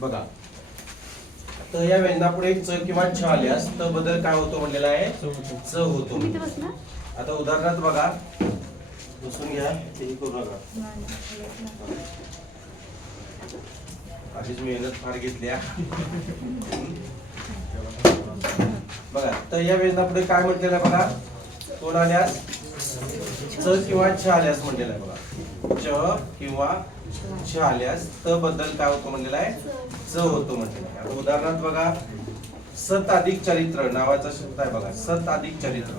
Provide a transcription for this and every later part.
बघा, तर या व्यंजनापुढे च किंवा छ आल्यास त बदल काय होतो म्हणलेला आहे, च होतो. आता उदाहरणार्थ बघा, बसून घ्या, तेही करू नका. आधीच मेहनत फार घेतल्या. बघा, तर या व्यंजनापुढे काय म्हटलेलं आहे बघा, कोण आल्यास च किंवा छ आल्यास म्हटलेलं आहे बघा. च किंवा छ आल्यास त बद्दल काय होतो म्हणलेला आहे, च होतो म्हटलेला आहे. आता उदाहरणार्थ बघा, सत अधिक चरित्र नावाचा शब्द आहे बघा. सत अधिक चरित्र,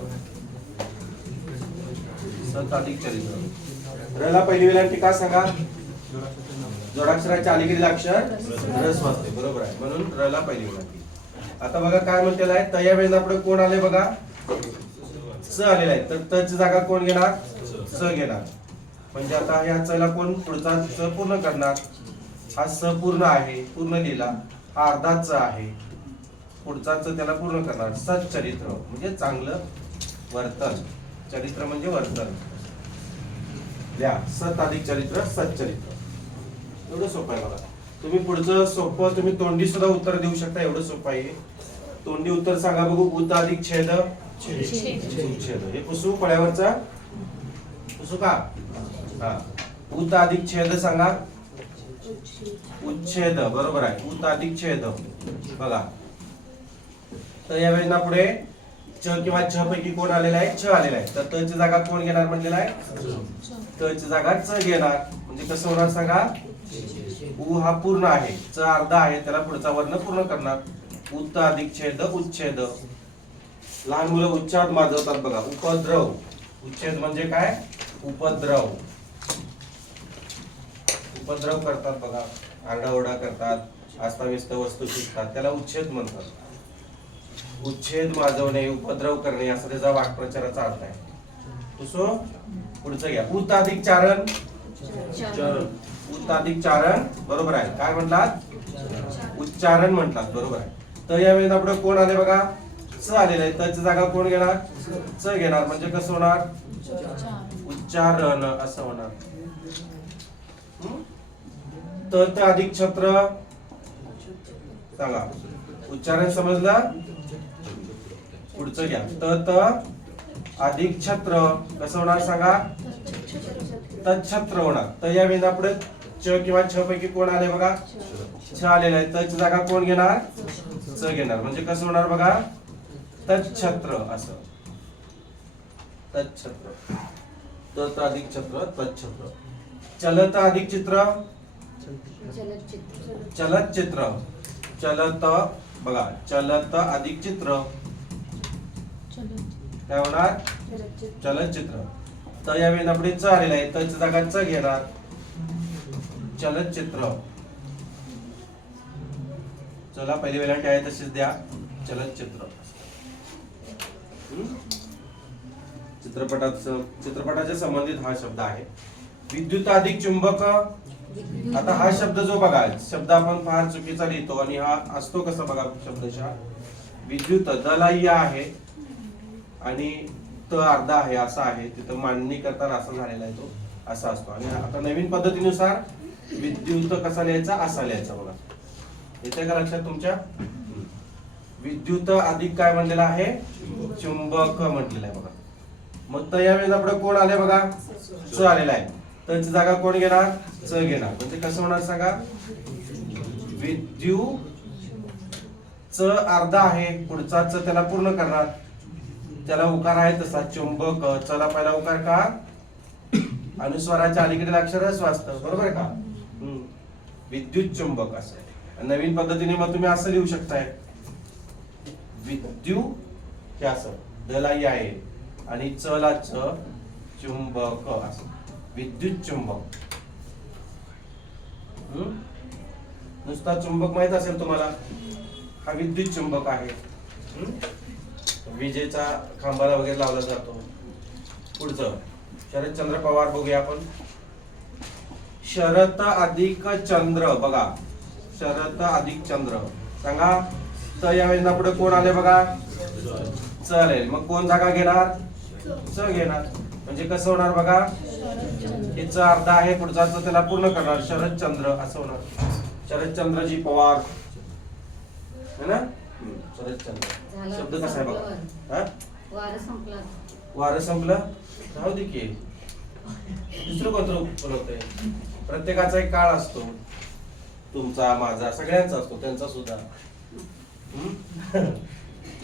सत अधिक चरित्र. रला पहिली वेलांटी का सांगा, जोडाक्षराच्या अलीकडील अक्षर रस्व असते, बरोबर आहे, म्हणून रला पहिली वेलांटी. आता बघा काय म्हटलेलं आहे, त या वेळेला कोण आले बघा, च आलेला आहे. तर त ची जागा कोण घेणार, च घेणार. म्हणजे आता या च ला कोण पुढचा च पूर्ण करणार. हा स पूर्ण आहे, पूर्ण लिहिला. हा अर्धा च आहे, पुढचा च त्याला पूर्ण करणार. सच्चरित्र म्हणजे चांगलं वर्तन, चरित्र म्हणजे वर्तन. लिहा, सत अधिक चरित्र सच्चरित्र. एवढं सोपं आहे बघा. तुम्ही पुढचं सोपं तुम्ही तोंडी सुद्धा उत्तर देऊ शकता, एवढं सोपं आहे. तोंडी उत्तर सांगा बघू. उत अधिक छेद छेद. हे पुसू फळ्यावरचा, पुसू का? हा. उत अधिक छेद सांगा. उच्छेद, बरोबर आहे. उत अधिक छेद. बघा, तर या वेळेला पुढे च किंवा छ पैकी कोण आलेला आहे, छ आलेला आहे. तर त ची जागा कोण घेणार म्हटलेला आहे, त ची जागा च घेणार. म्हणजे कसं होणार सांगा, उ हा पूर्ण आहे, च अर्धा आहे, त्याला पुढचा वर्ण पूर्ण करणार. उत अधिक छेद उच्छेद. लहान मुलं उच्चार माजवतात बघा. उपद्रव, उच्छेद म्हणजे काय, उपद्रव. उपद्रव करतात बघा, आरडाओरडा करतात, अस्ताव्यस्त वस्तू शिकतात, त्याला उच्छेद म्हणतात. उच्छेद माजवणे, उपद्रव करणे असा त्याचा वाक्प्रचाराचा अर्थ आहे. तसो पुढचं घ्या. उत अधिक चारण, उत अधिक चारण, बरोबर आहे. काय म्हटलात, उच्चारण म्हटलात, बरोबर आहे. तर या वेळेला पुढे कोण आले बघा, च आलेलं आहे. त ची जागा कोण घेणार, च घेणार. म्हणजे कसं होणार, उच्चारण असं होणार. त अधिक छत्र सांगा. उच्चारण समजलं, पुढचं घ्या. त अधिक छत्र कसं होणार सांगा, तच्छत्र होणार. तर या वेळेला पुढे च किंवा छ पैकी कोण आले बघा, छ आलेला आहे. त ची जागा कोण घेणार, च घेणार. म्हणजे कसं होणार बघा, तच्छत्र असं. तच्छत्र. त अधिक छत्र तच्छत्र. चलत अधिक चित्र चलत चित्र. चलत बघा, चलत अधिक चित्र काय होणार, चलत चित्र. तर या वेळेला पुढे च आलेला आहे. त ची जागा च घेणार. चलत चित्र. चला पहिली वेलांटी आहे तशीच द्या, चलत चित्र. चित्रपटाच्या संबंधित हा शब्द आहे. विद्युत अधिक चुंबक. आता हा शब्द जो बघा, शब्द आपण फार चुकीचा लिहितो आणि हा असतो कसा बघा शब्दशः. विद्युत दलाय आहे आणि त अर्धा आहे असा आहे. तिथं मांडणी करताना असं झालेला आहे, तो असा असतो. आणि आता नवीन पद्धतीनुसार विद्युत कसा लिहायचा, असा लिहायचा बघा. येते का लक्षात तुमच्या. विद्युत अधिक काय म्हणलेला आहे, चुंबक म्हटलेला आहे बघा. मग तर या वेळेला पुढे कोण आले बघा, च आलेला आहे. तर ची जागा कोण घेणार, च घेणार. म्हणजे कसं होणार सांगा, विद्यु च अर्धा आहे, पुढचा च त्याला पूर्ण करणार. त्याला उकार आहे तसा चुंबक. चला पहिला उकार का, अनुस्वाराच्या अलीकडील अक्षर रस्व असतं, बरोबर आहे का. विद्युत चुंबक असं आहे. नवीन पद्धतीने मग तुम्ही असं लिहू शकताय, विद्यु हे असं दलाई आहे आणि च ला च चुंबक असं, विद्युत चुंबक. नुसता चुंबक माहित असेल तुम्हाला, हा विद्युत चुंबक आहे. विजेचा खांबाला वगैरे लावला जातो. पुढचं शरदचंद्र पवार बघूया आपण. शरत अधिक चंद्र बघा, शरत अधिक चंद्र सांगा. त या वेळेला पुढे कोण आले बघा, च आले. मग कोण जागा घेणार, च घेणार. म्हणजे कसं होणार बघा, हे च अर्धा आहे, पुढचा च त्याला पूर्ण करणार. शरदचंद्र असं होणार. शरदचंद्रजी पवार है ना. शरदचंद्र शब्द कसा आहे बघा. वारं संपलं राहू दे की दुसरं कोणतं बोलवतंय. प्रत्येकाचा एक काळ असतो, तुमचा माझा सगळ्यांचा असतो, त्यांचा सुद्धा.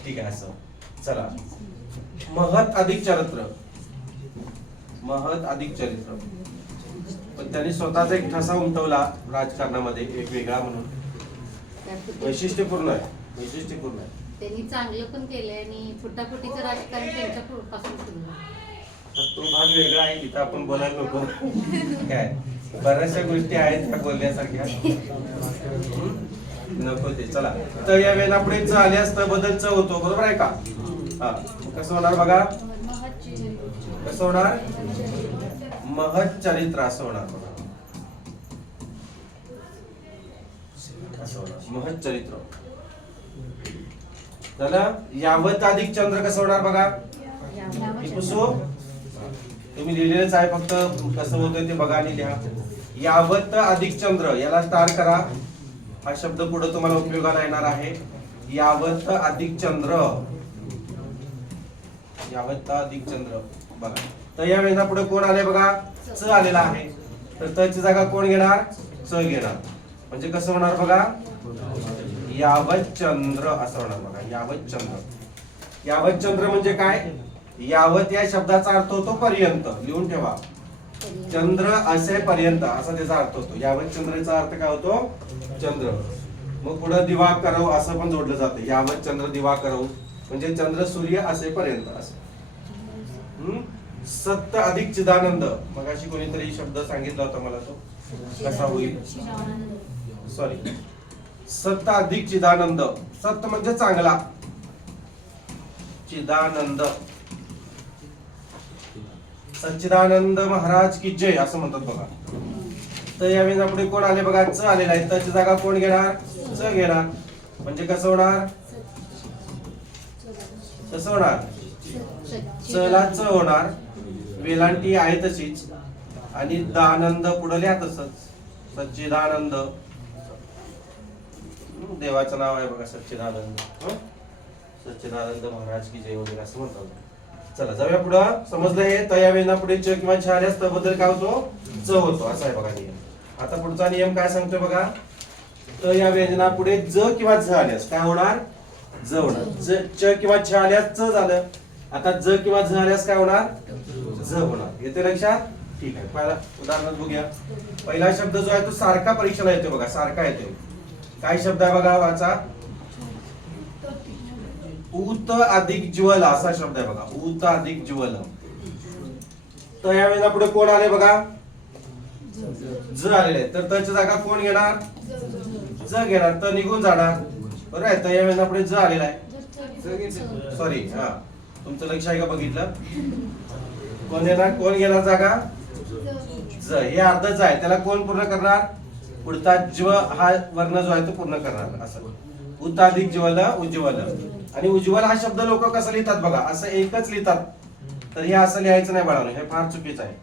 ठीक आहे असं. चला, महत अधिक चरित्र. महत अधिक चरित्र, पण त्यांनी स्वतःचा एक ठसा उमटवला राजकारणामध्ये, एक वेगळा म्हणून. वैशिष्ट्यपूर्ण आहे, वैशिष्ट्यपूर्ण आहे. त्यांनी चांगलं पण केलंय आणि फुटाफुटीचं राजकारण त्यांच्या पासून सुरू झालं. तो भाग वेगळा आहे, तिथं आपण बोलायला नको. काय बऱ्याचशा गोष्टी आहेत त्या बोलण्यासारख्या, नको ते. चला, तर या वेळेला च आल्यास तर बदल च होतो, बरोबर आहे का. हा, कसं होणार बघा, कसं होणार, महत चरित्र असं होणार बघा. महत चरित्र झालं. यावत अधिक चंद्र कसं होणार बघा. तुम्ही लिहिलेलंच आहे, फक्त कसं होतं ते बघा आणि लिहा. यावत अधिक चंद्र, याला स्टार करा. हा शब्द पुढे तुम्हाला उपयोगाला येणार आहे. यावत अधिक चंद्र, यावत अधिक चंद्र बघा. तर या वेळेला पुढे कोण आले बघा, च आलेला आहे. तर त ची जागा कोण घेणार, च घेणार. म्हणजे कसं होणार बघा, यावत चंद्र असं होणार बघा. यावत चंद्र, यावत चंद्र म्हणजे काय. यावत या शब्दाचा अर्थ होतो पर्यंत, लिहून ठेवा. चंद्र असे पर्यंत असा त्याचा अर्थ होतो. यावत चंद्राचा अर्थ काय होतो, चंद्र. मग पुढे दिवाकरव असं पण जोडलं जातं. यावत चंद्र दिवाकरव म्हणजे चंद्र सूर्य असेपर्यंत असं. सत्य अधिक चिदानंद, मग अशी कोणीतरी शब्द सांगितला होता मला, तो कसा होईल. सॉरी, सत्य अधिक चिदानंद. सत्य म्हणजे चांगला, चिदानंद, सच्चिदानंद महाराज की जय असं म्हणतात बघा. तर यावेळी पुढे कोण आले बघा, च आलेला आहे. त्याची जागा कोण घेणार, च घेणार. म्हणजे कसं होणार, कसं होणार, चला च होणार. वेलांटी आहे तशीच आणि दानंद पुढे लिहा तसंच, सच्चिदानंद. देवाचं नाव आहे बघा सच्चिदानंद. सच्चिदानंद महाराज की जय वगैरे असं म्हणतात. चला जाऊया पुढं. समजलं हे. तर या वेळेला पुढे च किंवा छ आल्यास त बद्दल काय होतो, च होतो. असा आहे बघा नियम. आता पुढचा नियम काय सांगतोय बघा. तर या व्यंजना पुढे ज किंवा झ आल्यास काय होणार, ज होणार. च किंवा छ आल्यास च झालं. आता ज किंवा झ आल्यास काय होणार, झ होणार. येते लक्षात. ठीक आहे, पहिला उदाहरण बघूया. पहिला शब्द जो आहे तो सारखा परीक्षेला येतो बघा, सारखा येतो. काय शब्द आहे बघा वाचा. ऊत अधिक ज्वल असा शब्द आहे बघा. ऊत अधिक ज्वल. तर या वेळेला पुढे कोण आले बघा, ज आलेले आहे. तर त्याची जागा कोण घेणार, ज घेणार. तर निघून जाणार, बरोबर आहे. तर या वेळेला पुढे ज आलेला आहे. सॉरी, हा तुमचं लक्ष आहे का बघितलं. कोण येणार, कोण घेणार जागा, ज. हे अर्धच आहे, त्याला कोण पूर्ण करणार, पुढचा ज्व हा वर्ण जो आहे तो पूर्ण करणार. असं उत्ताधिक ज्वल, उज्ज्वल. आणि उज्ज्वल हा शब्द लोक कसं लिहितात बघा, असं एकच लिहितात. तर हे असं लिहायचं नाही बाळांनो, हे फार चुकीचं आहे.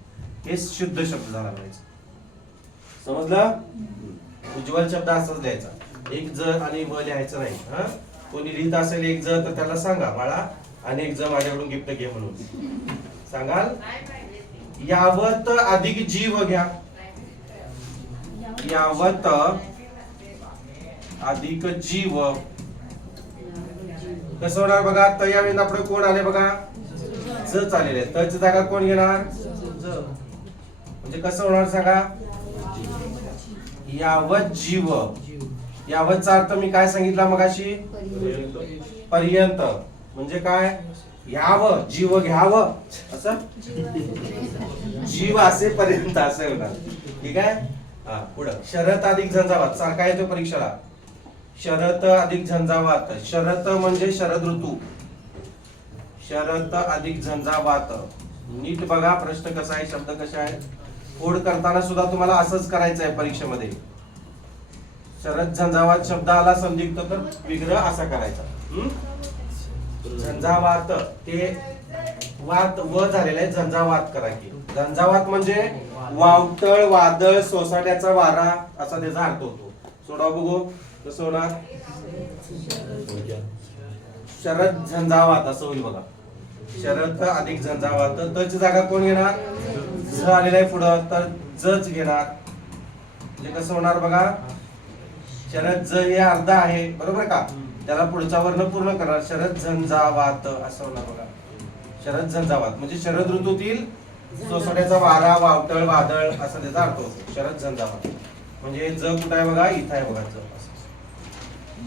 हे शुद्ध शब्द झाला पाहिजे, समजलं. उज्ज्वल शब्द असाच लिहायचा, एक ज आणि व लिहायचं नाही. हा, कोणी लिहित असेल एक ज तर त्याला सांगा बाळा, आणि एक ज माझ्याकडून गिफ्ट घे म्हणून सांगाल. यावत अधिक जीव घ्या. यावत अधिक जीव कसं होणार बघा. तर या वेळेला पुढे कोण आले बघा, ज चालेल. तची जागा कोण घेणार, ज. म्हणजे कसं होणार सांगा. यावत जीव, यावतचा अर्थ मी काय सांगितला मगाशी, पर्यंत. म्हणजे काय, यावं जीव घ्यावं असं, जीव असेपर्यंत असं होणार. ठीक आहे. हा, पुढं शरत अधिक झंझावात सारखा येतो परीक्षेला. शरत अधिक झंझावात. शरत म्हणजे शरद ऋतू. शरत अधिक झंझावात. नीट बघा प्रश्न कसा आहे, शब्द कसे आहे. कोड करताना सुद्धा तुम्हाला असंच करायचं आहे परीक्षेमध्ये. शरद झंझावात शब्द आला संदिग्ध तर विग्रह असा करायचा. झंझावात ते वात व झालेला आहे, झंझावात करा की. झंझावात म्हणजे वावटळ, वादळ, सोसाट्याचा वारा असा त्याचा अर्थ होतो. सोडा बघू कसं होणार. शरद झंझावात असं होईल बघा. शरद अधिक झंझावात. तची जागा कोण घेणार. ज आलेला आहे पुढं तर जच घेणार. म्हणजे कसं होणार बघा. शरद ज हे अर्धा आहे बरोबर का. त्याला पुढचा वर्ण पूर्ण करणार. शरद झंझावात असं होणार बघा. शरद झंझावात म्हणजे शरद ऋतूतील सोसाट्याचा वारा वावटळ वादळ असा त्याचा अर्थ होतो. शरद झंझावात म्हणजे ज कुठं आहे बघा. इथं आहे बघा ज.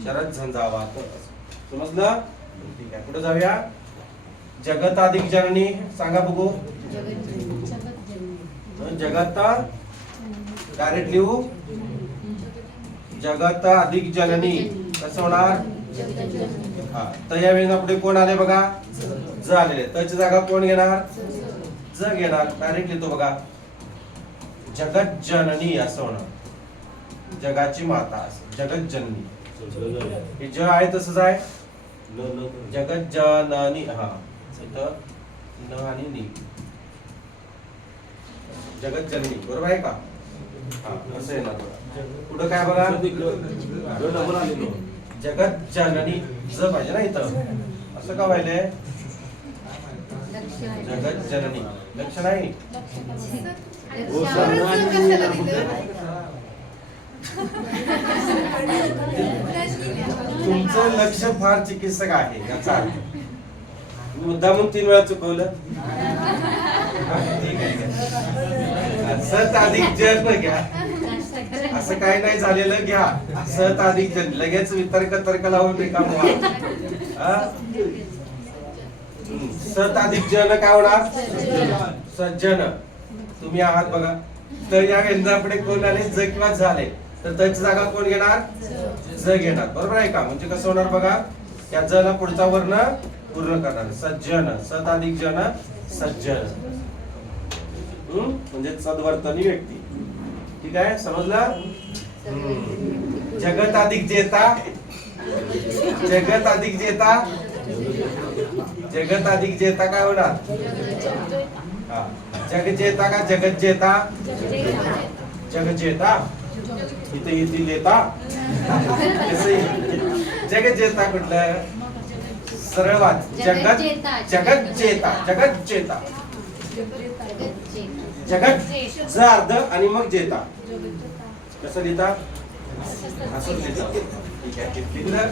शरद झंझावात समजलं. ठीक आहे पुढे जाऊया. जगत अधिक जननी सांगा बघू. जगत डायरेक्ट लिहू. जगत अधिक जननी कसं होणार. हा तर या वेळेला पुढे कोण आले बघा. ज आलेले. तची जागा कोण घेणार. ज घेणार. डायरेक्ट लिहितो बघा. जगत जननी असं होणार. जगाची माता असं. जगत जननी हे ज आहे तसंच आहे. जगत जननी. हा न आणि नी. जगत जननी बरोबर आहे का. हा असं आहे ना. पुढं काय बघा. जगत जननी ज पाहिजे ना इथं. असं का व्हायलंय. जगत जननी लक्ष नाही. तुमचं लक्ष फार चिकित्सक आहे याचा अर्थ. मुद्दामून 3 वेळा चुकवलं. ठीक आहे. सत अधिक जन घ्या. असं काही नाही झालेलं घ्या. सत अधिक जन लगेच वितर्क तर्क लावून रिकाम व्हा. सत अधिक जन काय होणार. सज्जन तुम्ही आहात बघा. तर या व्यंजनापुढे कोण आले. ज किंवा झाले तर त्याची जागा कोण घेणार. ज घेणार बरोबर आहे का. म्हणजे कसं होणार बघा. त्या ज ला पुढचा वर्ण पूर्ण करणार. सज्जन. सत अधिक जन सज्जन म्हणजे सद्वर्तनी व्यक्ती. ठीक आहे समजलं. जगत अधिक जेता. जगत अधिक जेता. जगत अधिक जेता काय होणार. हा जग जेता का जगत जेता. जग जेता इथे इथे लेता. जग जेता कुठलं. सरळ वाच. जगत जगत जेता. जगत जेता. जगत ज अर्ध आणि मग जेता. कसं लिहिता. असं लिहिता. ठीक आहे लिहिलं.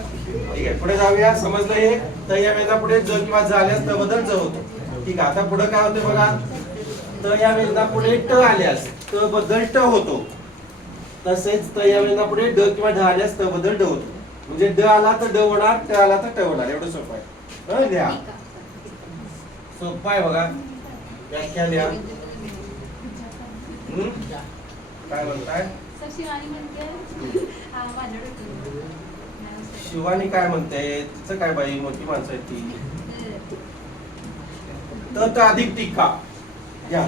ठीक आहे पुढे जाऊया. समजलं हे. तर या वेळेला पुढे ज किंवा ज आल्यास त बदल ज होतो. ठीक आहे आता पुढे काय होते बघा. त या वेळेला पुढे ट आल्यास त बदल ट होतो. तसेच त या वेळेला पुढे ड किंवा ढ आल्यास त बदल ड होतो. म्हणजे ड आला तर ड होणार. ट आला तर ट होणार. एवढं सोपं आहे. लिहा. सोपं आहे बघा. व्याख्या लिहा. काय म्हणताय. शिवानी काय म्हणते. तिचं काय बाई मोठी माणसं आहे ती. त अधिक टीका घ्या.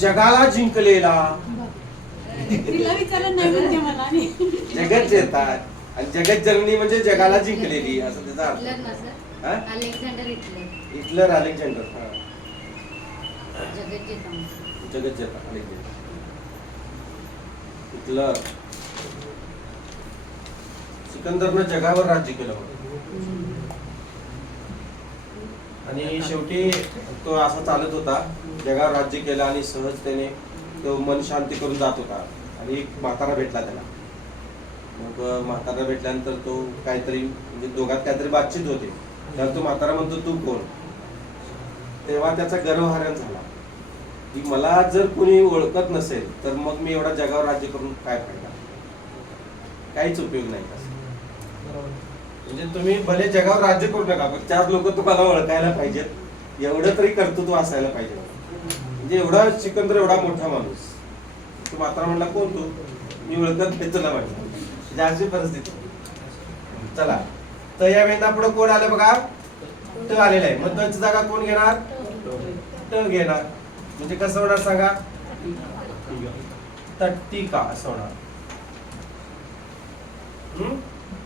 जगाला जिंकलेला. जगत जेतात आणि जगत जननी म्हणजे जगाला जिंकलेली असं त्याचा अर्थ. Alexander Hitler Alexander. हा जगत जेता. जगत जेता अलेक्झांडर. हिटलर. सिकंदरनं जगावर राज्य केलं आणि शेवटी तो असा चालत होता. जगावर राज्य केलं आणि सहजतेने तो मन शांती करून जात होता. आणि एक म्हातारा भेटला त्याला. मग म्हातारा भेटल्यानंतर तो काहीतरी म्हणजे दोघात काहीतरी बातचीत होते. तर तो म्हातारा म्हणतो तू कोण. तेव्हा त्याचा गर्वहरण झाला की मला जर कोणी ओळखत नसेल तर मग मी एवढा जगावर राज्य करून काय फायदा. काहीच उपयोग नाही. म्हणजे तुम्ही भले जगावर राज्य करू नका पण 4 लोक तुम्हाला ओळखायला पाहिजेत. एवढं तरी कर्तृत्व असायला पाहिजे. म्हणजे एवढा सिकंदर एवढा मोठा माणूस. तो म्हातारा म्हणला कोण तू. मी ओळखत नाही तुला म्हटलं. अशी परिस्थिती. चला तर या वेळेला पुढे कोण आलं बघा. ट आलेला आहे. मग तची जागा कोण घेणार. ट घेणार. म्हणजे कसं होणार सांगा. तट्टिका असं होणार.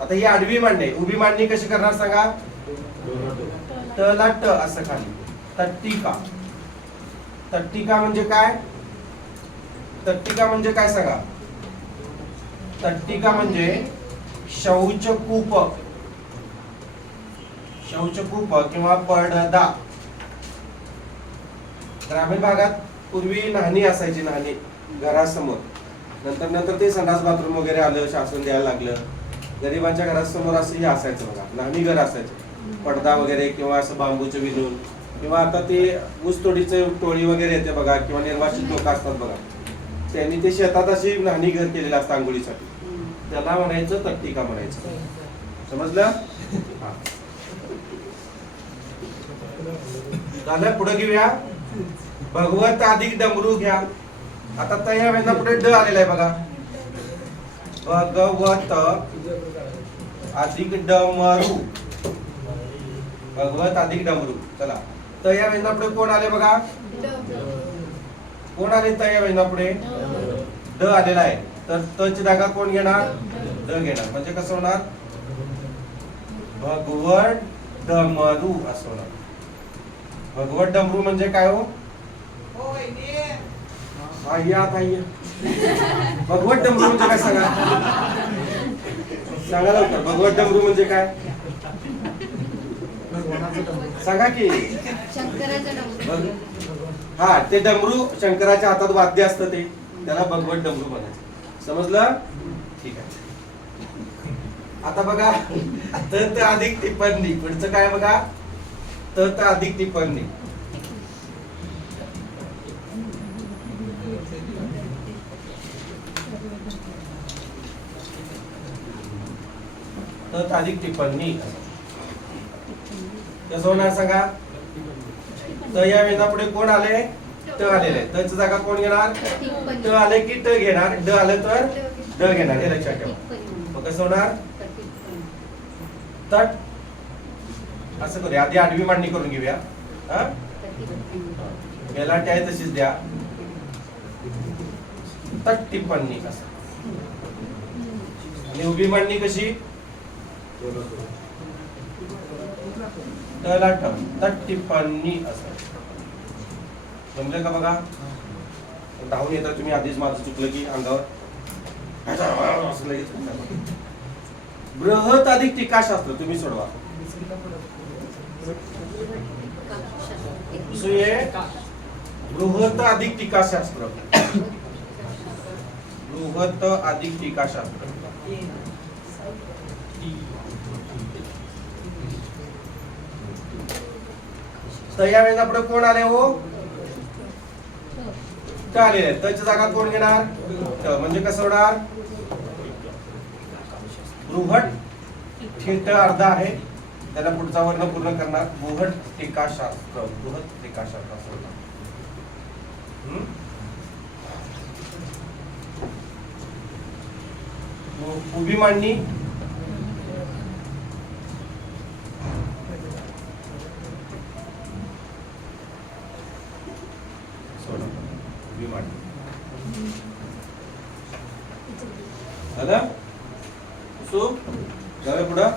आता ही आडवी मांडणी. उभी मांडणी कशी करणार सांगा. ट ला ट असं खाली. तट्टिका. तट्टिका म्हणजे काय. तट्टिका म्हणजे काय सांगा? तट्टिका म्हणजे शौचकूप, शौचकूप किंवा पडदा. ग्रामीण भागात पूर्वी न्हाणी असायची, न्हाणी घरासमोर. नंतर नंतर ते संडास बाथरूम वगैरे आलं, शासन द्यायला लागलं. गरिबांच्या घरासमोर असं हे असायचं बघा, न्हाणी घर असायचं, पडदा वगैरे किंवा असं बांबूचं विणून, किंवा आता ते ऊसतोडीचं टोळी वगैरे येते बघा, किंवा निर्वासित लोक असतात बघा, त्यांनी ते शेतात अशी न्हाणी घर केलेलं असतं आंघोळीसाठी. त्याला म्हणायचं तट्टिका म्हणायचं. समजलं? हा. झालं, पुढे घेऊया. भगवत अधिक डमरू घ्या. आता तया वेळेला पुढे ड आलेला आहे बघा. भगवत अधिक डमरू, भगवत अधिक डमरू. चला, तया वेळेला पुढे कोण आले बघा? कोण आले तया वेळेला पुढे? ड आलेला आहे. तर त ची जागा कोण घेणार? ड घेणार. म्हणजे कसं होणार? भगवत डमरू असं होणार. भगवत डमरू म्हणजे काय हो? भगवत डमरू म्हणजे काय सांगा? सांगा लवकर. भगवत डमरू म्हणजे काय सांगा की? शंकराचा डमरू. हा, ते डमरू शंकराच्या हातात वाद्य असतं, ते त्याला भगवत डमरू म्हणायचं. समजलं? ठीक आहे. आता बघा, त अधिक टिप्पणी. पुढचं काय बघा? त अधिक टिप्पणी. त अधिक टिप्पणी कसं होणार सांगा? त या वेळेला पुढे कोण आले? ट आलेले. त ची जागा कोण घेणार? ट आले की ट घेणार, ड आलं तर ड घेणार. हे लक्षात ठेवा. मग कसं होणार? तट. असं करूया. आधी आडवी मांडणी करून घेऊया. हा, गलाठी आहे तशीच द्या. तट टिप्पणी असं. आणि उभी मांडणी कशी? तट टिप्पणी असं. जमलं का बघा? धावून येतात तुम्ही आधीच, माझं चुकलं की अंगावर असं लगेच. बृहत अधिक टीकाशास्त्र तुम्ही सोडवा. बृहत अधिक टीकाशास्त्र. बृहत अधिक टीकाशास्त्र. तर या वेळेला पुढे कोण आले हो? ट आलेले. त्याची जागा कोण घेणार? ट. म्हणजे कसं होणार? बृहत थिट अर्धा आहे, त्याला पुढचा वर्ण पूर्ण करणार. बृहत टीकाशास्त्र. बृहत टीकाशास्त्र असं होणार. उभी मांडणी. उभी मांडणी झालं. सो जाऊया पुढं.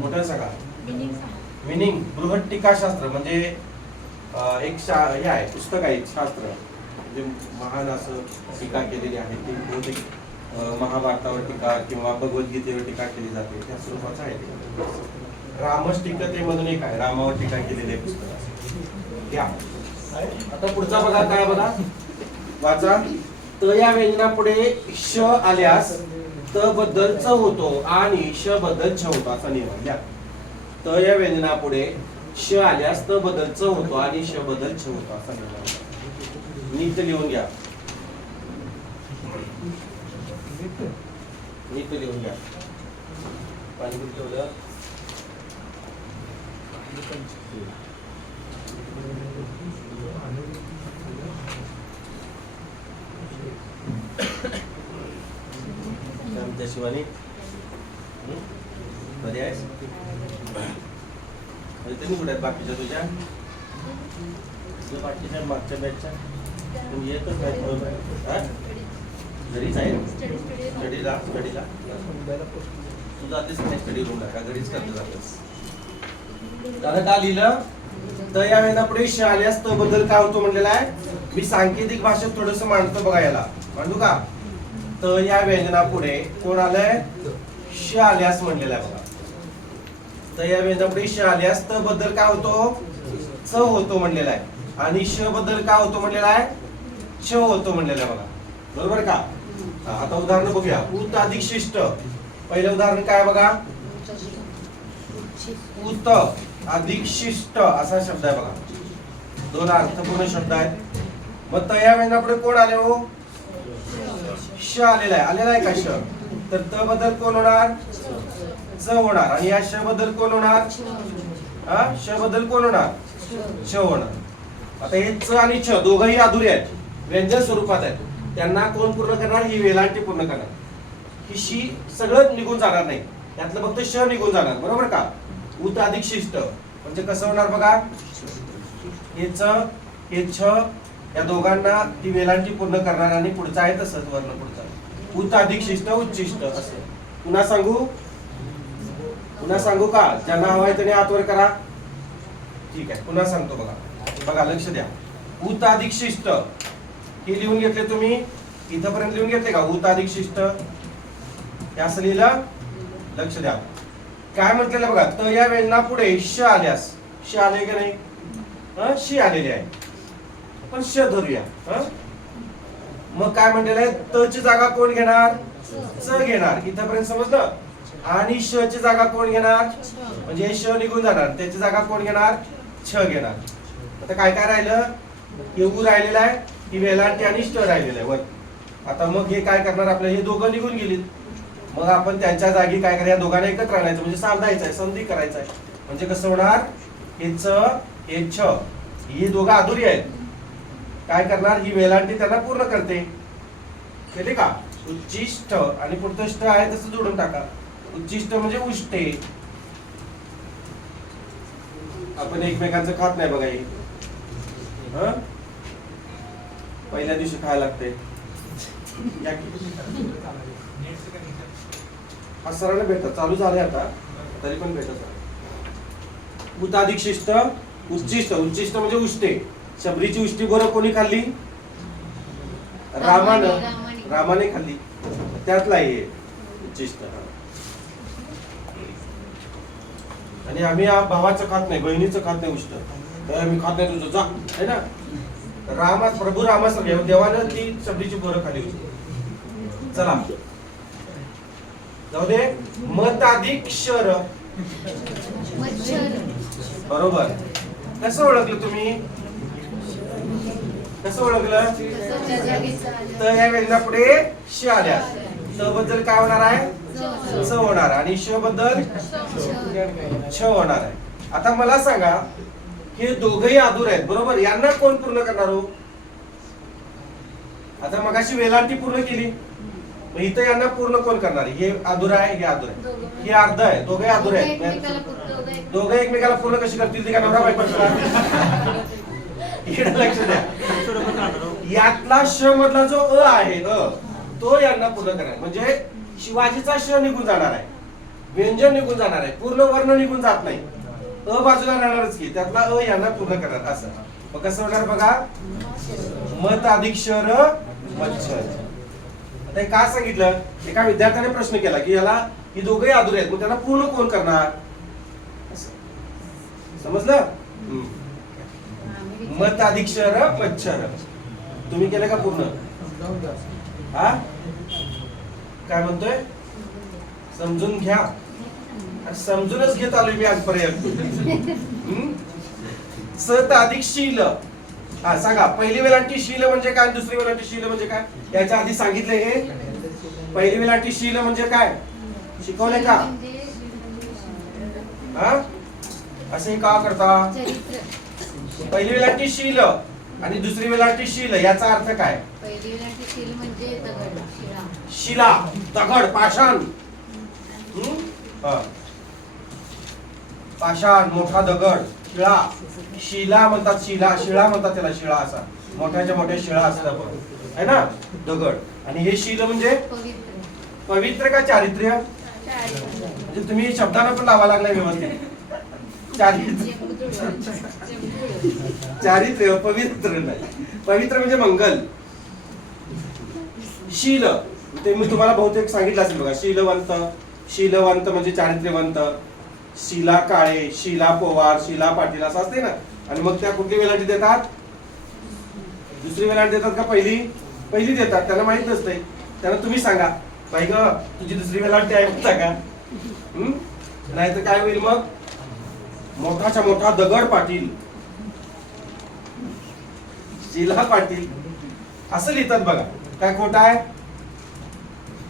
मोठं सांगा. मिनिंग. बृहत टीकाशास्त्र म्हणजे एक हे आहे, पुस्तक आहे, शास्त्र. म्हणजे महान असं टीका केलेली आहे. ती बहुतेक महाभारतावर टीका किंवा भगवद्गीतेवर टीका केली जाते, त्या स्वरूपाचं आहे ते. रामष्टीकतेमधून एक आहे, रामावर टीका केलेली आहे पुस्तक. घ्या. आता पुढचा बघा काय बघा, वाचा. त या व्यंजना पुढे श आल्यास त बद्दल च होतो आणि श बद्दल छ होतो असा नियम घ्या. त या व्यंजना पुढे श आल्यास त बद्दल च होतो आणि श बद्दल छ होतो असा नियम. नीट लिहून घ्या. नीट लिहून घ्या. पाणी ठेवलं. शिवानी बरी आहेस? कुठे आहेत बाकीच्या तुझ्या? बाकीच्या मागच्या बॅचच्या तुम्ही येतच नाही बरोबर. घरीच आहे स्टडीला. स्टडीला तू जातेस नाही स्टडी रूमला का? घरीच करत जातेस. दादा का लिहिलं? तर या वेळेला श आल्यास त बद्दल काय होतो म्हणलेला आहे. मी सांकेतिक भाषेत थोडस मांडतो बघा, याला मांडू का. तर या व्यंजना पुढे कोण आलंय, श आल्यास म्हणलेला आहे बघा. तर या व्यंजना पुढे श आल्यास त बद्दल काय होतो, च होतो म्हणलेला आहे. आणि श बद्दल काय होतो म्हणलेला आहे, श होतो म्हणलेला आहे बघा. बरोबर का. आता उदाहरण बघूया. उत अधिक शिष्ट. पहिलं उदाहरण काय बघा, उत अधिक शिष्ट असा शब्द आहे बघा. दोन अर्थपूर्ण शब्द आहेत. मग त या व्यंजनापुढे कोण आले हो, श आलेला आहे का श. तर त बद्दल कोण होणार, च होणार. आणि या श बद्दल कोण होणार, श बद्दल कोण होणार, श होणार. आता हे च आणि छ दोघंही अधुरे आहेत, व्यंजन स्वरूपात आहेत. त्यांना कोण पूर्ण करणार, ही वेलांटी पूर्ण करणार. ही शी सगळं निघून जाणार नाही, त्यातलं फक्त श निघून जाणार. बरोबर का. उत अधिक शिष्ट म्हणजे कसं होणार बघा, हे च हे छ या दोघांना ती वेलांटी पूर्ण करणार. आणि पुढचा आहे तसंच वर्ण पुढचा, उत अधिक शिष्ट उच्चिष्ट असं. पुन्हा सांगू का, ज्यांना हवाय त्याने हात वर करा. ठीक आहे, पुन्हा सांगतो बघा, लक्ष द्या. उत अधिक शिष्ट हे लिहून घेतले तुम्ही, इथपर्यंत लिहून घेतले का. उत अधिक शिष्ट हे असं लिहिलं, लक्ष द्या. काय म्हटलेलं बघा, त या व्यंजना पुढे श आल्यास, श आले की नाही, शी आलेली आहे, पण श धरूया. मग काय म्हटलेलं आहे, त ची जागा कोण घेणार, च घेणार. इथपर्यंत समजलं. आणि श ची जागा कोण घेणार, म्हणजे हे श निघून जाणार, त्याची जागा कोण घेणार, छ घेणार. आता काय काय राहिलं, हे उ राहिलेलं आहे, ही वेलांटी आणि ष्ट राहिलेलं आहे वर. आता मग हे काय करणार, आपलं हे दोघं निघून गेली. मग आपण त्यांच्या जागी काय करूया, दोघांना एकत्र आणायचं, म्हणजे सांधायचं आहे, संधी करायचं आहे. म्हणजे कसं होणार, हे च हे छ ही दोघं अधुरी आहेत. काय करणार, ही वेलांटी त्यांना पूर्ण करते. केले का. उच्चिष्ट आणि पुढचं ष्ट आहे तसं जोडून टाका. उच्चिष्ट म्हणजे उष्टे. आपण एकमेकांचं खात नाही बघा. हे पहिल्या दिवशी खायला लागते. हा सरांना भेटत चालू झाले आता, तरी पण भेटत. उत अधिक शिष्ट उच्चिष्ट. उच्चिष्ट म्हणजे उष्टे. शबरीची उष्टी बोरं कोणी खाल्ली, रामाने खाल्ली. त्यातला आहे उच्चिष्ट. आणि आम्ही भावाचं खात नाही, बहिणीचं खात नाही उष्ट. तर आम्ही खात नाही तुझं, जा है ना. प्रभू रामासंग देवानं ती शबरीची बोरं खाल्ली होती. चला जाऊ दे. मत अधिक शर. बरोबर. कसं ओळखलं तुम्ही, कसं ओळखलं. तर या वेळेला पुढे श आल्या, त बद्दल काय होणार आहे, च होणार. आणि श बद्दल छ होणार आहे. आता मला सांगा, हे दोघही अधूर आहेत बरोबर, यांना कोण पूर्ण करणार हो. आता मगाशी वेलांटी पूर्ण केली, मग इथं यांना पूर्ण कोण करणार. हे अधूर आहे, हे अधूर आहे, हे अर्ध आहे. दोघे अधूर आहेत. दोघे एकमेकाला पूर्ण कशी करतील, ते का नवरा बायको लक्ष द्या. यातला श मधला जो अ आहे, तो यांना पूर्ण करणार. म्हणजे शिवाजीचा श निघून जाणार आहे, व्यंजन निघून जाणार आहे, पूर्ण वर्ण निघून जात नाही. अ बाजूला राहणारच की, त्यातला अ यांना पूर्ण करणार. असं मग कसं होणार बघा, मत अधिक शर मच्छर. आता का सांगितलं, एका विद्यार्थ्याने प्रश्न केला की याला ही दोघे अधुरे आहेत, मग त्यांना पूर्ण कोण करणार. समजलं. मत अधिक शर मच्छर. तुम्ही केलं का पूर्ण. हा काय म्हणतोय, समजून घ्या. समजूनच घेत आलोय मी आजपर्यंत. सत अधिक शील. हा सांगा, पहिली वेलांटी शील म्हणजे काय, दुसरी वेलांटी शील म्हणजे काय. याच्या आधी सांगितले हे. पहिली वेलांटी शील म्हणजे काय, शिकवले का. हा असे का करता. पहिली वेलांटी शील आणि दुसरी वेलांटी शील, याचा अर्थ काय. पहिली वेलांटी शील म्हणजे दगड, शिला, दगड, पाषाण. पाषाण मोठा दगड, शिळा. शिला म्हणतात, शिळा म्हणतात त्याला. शिळा असा मोठ्याच्या मोठ्या शिळा असतात आहे ना, दगड. आणि हे शील म्हणजे पवित्र का चारित्र्य. म्हणजे तुम्ही शब्दांना पण लावा लागलाय व्यवस्थित. चारित्र्य चारित्र्य पवित्र नाही, पवित्र म्हणजे मंगल. शील ते मी तुम्हाला बहुतेक सांगितलं असेल बघा. शीलवंत, शीलवंत म्हणजे चारित्र्यवंत. शीला काळे, शीला पोवार, शीला पाटील असं असते ना. आणि मग त्या कुठली वेलांटी देतात? दुसरी वेलांटी देतात का पहिली? पहिली देतात. त्यांना माहित नसतंय. त्यांना तुम्ही सांगा, बाई ग तुझी दुसरी वेलांटी आहे म्हणता का? नाही तर काय होईल मग? मोठाच्या मोठा दगड पाटील, शीला पाटील असं लिहितात बघा. काय खोटं आहे?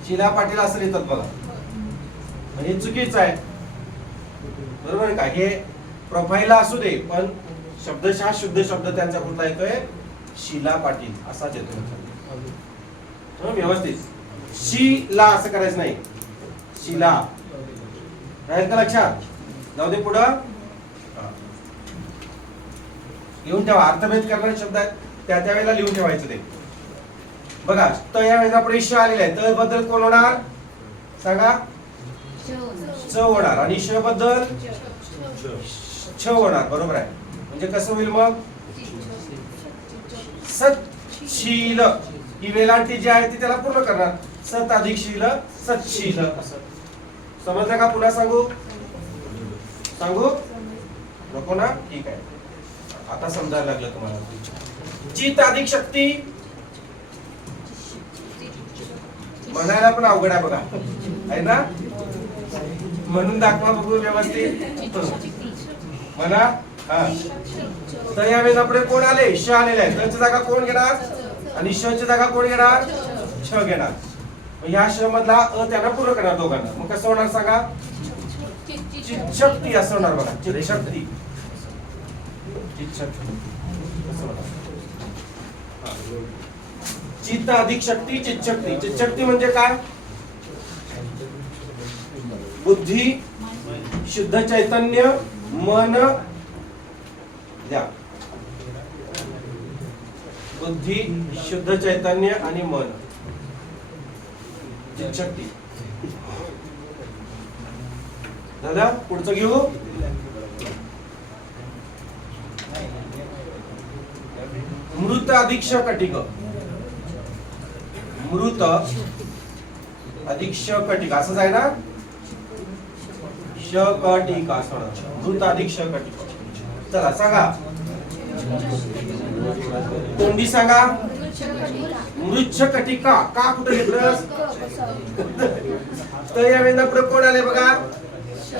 शीला पाटील असं लिहितात बघा. हे चुकीचं आहे, बरोबर आहे का? हे प्रोफाईलला असू दे, पण शब्दशः शुद्ध शब्द त्यांचा कुठला येतोय? शीला पाटील असाच येतोय व्यवस्थित. शीला असं करायचं नाही, शीला. राहील का लक्षात? जाऊ दे पुढं. लिहून ठेवा. अर्थभेद करणारे शब्द आहेत त्या वेळेला लिहून ठेवायचं ते. बघा त या वेळेला पुढे श आलेला आहे. त बद्दल कोण होणार सांगा? च होणार. आणि श बद्दल छ होणार. बरोबर आहे. म्हणजे कसं होईल मग? सतशील. ही वेलांटी जी आहे ती त्याला पूर्ण करणार. सत अधिक शील, सतशील असं. समजलं का? पुन्हा सांगू? सांगू नको ना? ठीक आहे, आता समजायला लागलं तुम्हाला. चित अधिक शक्ती म्हणायला पण अवघड आहे बघा, आहे ना? म्हणून दाखवा बघू व्यवस्थित. म्हणा. हा. तर या वेळेला पुढे कोण आले? श आलेले आहे. ची जागा कोण घेणार? आणि श ची जागा कोण घेणार? छ घेणार. ह्या श मधला अ त्यांना पूर्ण करणार दोघांना. मग कसं होणार सांगा? चितशक्ती असं होणार बघा. चितशक्ती. चित्त अधिक शक्ती, चितशक्ती. चितशक्ती म्हणजे काय? बुद्धी, शुद्ध चैतन्य, मन द्या. बुद्धी, शुद्ध चैतन्य आणि मन. चितशक्ती दादा. पुढचं घेऊ. मृत अधिक श कटिक. मृत अधिक श कटिक असंच आहे ना? श कटिक असं. मृत अधिक श कटिक. चला सांगा. तोंडी सांगा. मृच्छ कटिका. का कुठे घेतलं? तर या वेळेला पुढे कोण आले बघा?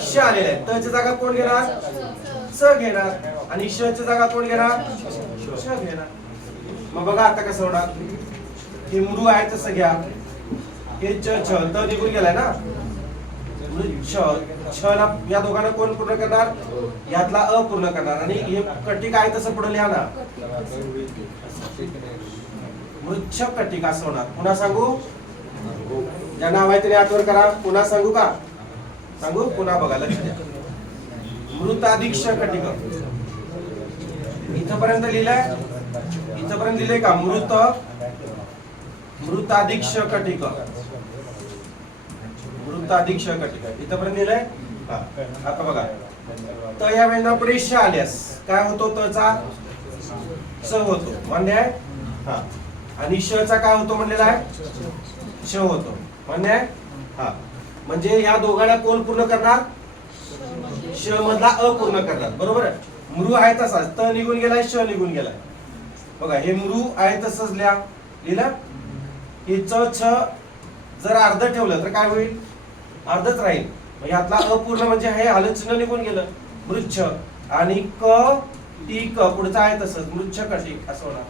श आलेले आहे. त ची जागा कोण घेणार? स घेणार. आणि श ची जागा कोण घेणार? श घेणार. मग बघा आता कसं होणार? हे मृ आहे तसं घ्या. हे च छ त निघून गेलाय ना. छ ला या दोघांना कोण पूर्ण करणार? यातला अ पूर्ण करणार. आणि हे कटिक आहे तसं पुढे लिहा ना. मृच्छ कटिक असं होणार. पुन्हा सांगू? ज्या नाव आहे त्याने आठवण करा. पुन्हा सांगू का? सांगू? पुन्हा बघा, लक्ष द्या. मृत अधिक श कटिक. इथपर्यंत लिहिलंय? इथपर्यंत लिहिलंय का? मृत, मृत अधिक श कटिक. मृत अधिक श कटिक इथपर्यंत लिहिलंय? हा. आता बघा. त या वेळेला पुढे श आल्यास काय होतो? त चा स होतो. मान्य आहे? हा. आणि श चा काय होतो म्हणलेला आहे? श होतो. मान्य आहे? हा. म्हणजे या दोघांना कोण पूर्ण करणार? श मधला अ पूर्ण करणार. बरोबर आहे. मृ आहे तसाच. त निघून गेलाय, श निघून गेलाय. बघा हे मृ आहे तसंच लिहा. लिहिलं? हे च छ जर अर्ध ठेवलं तर काय होईल? अर्धच राहील. यातला अपूर्ण म्हणजे हे हलचिन्ह निघून गेलं. मृच्छ. आणि क टी क पुढचा आहे तसंच. मृच्छ कटिक असं होणार.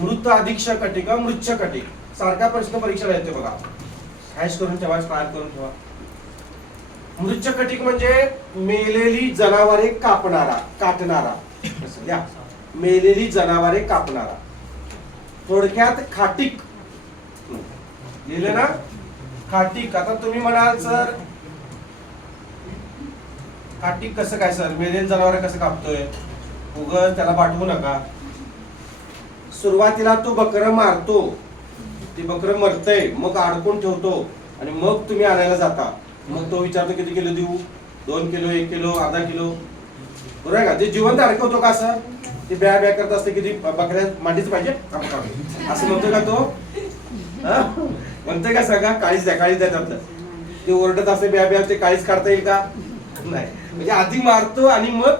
मृत अधिक श कटिक, मृच्छ कटिक. सारखा प्रश्न परीक्षेला येतो बघा. हॅश करून ठेवा, स्टार करून ठेवा. मृच्छ कटिक म्हणजे मेलेली जनावरे कापणारा, काटणारा. मेलेली जनावरे कापणारा. थोडक्यात खाटीक लिहिलं ना? खाटीक. आता तुम्ही म्हणाल सर खाटीक कसं काय सर? मेलेली जनावर कसं कापतोय? उगाच त्याला पाठवू नका. सुरुवातीला तो बकरं मारतो, ते बकरं मरतय, मग अडकून ठेवतो आणि मग तुम्ही आणायला जाता. मग तो विचारतो किती किलो देऊ? 2 किलो, 1 किलो, अर्धा किलो. बरोबर आहे का? ते जिवंत अडकवतो का सर? ते ब्या ब्या करत असते किती बकऱ्या मांडीच पाहिजे असं म्हणतो का तो हा? म्हणतोय का सांगा काळीच द्या त्यातलं ते ओरडत असते ब्या ब्या ते काळीच काढता येईल का नाही म्हणजे आधी मारतो आणि मग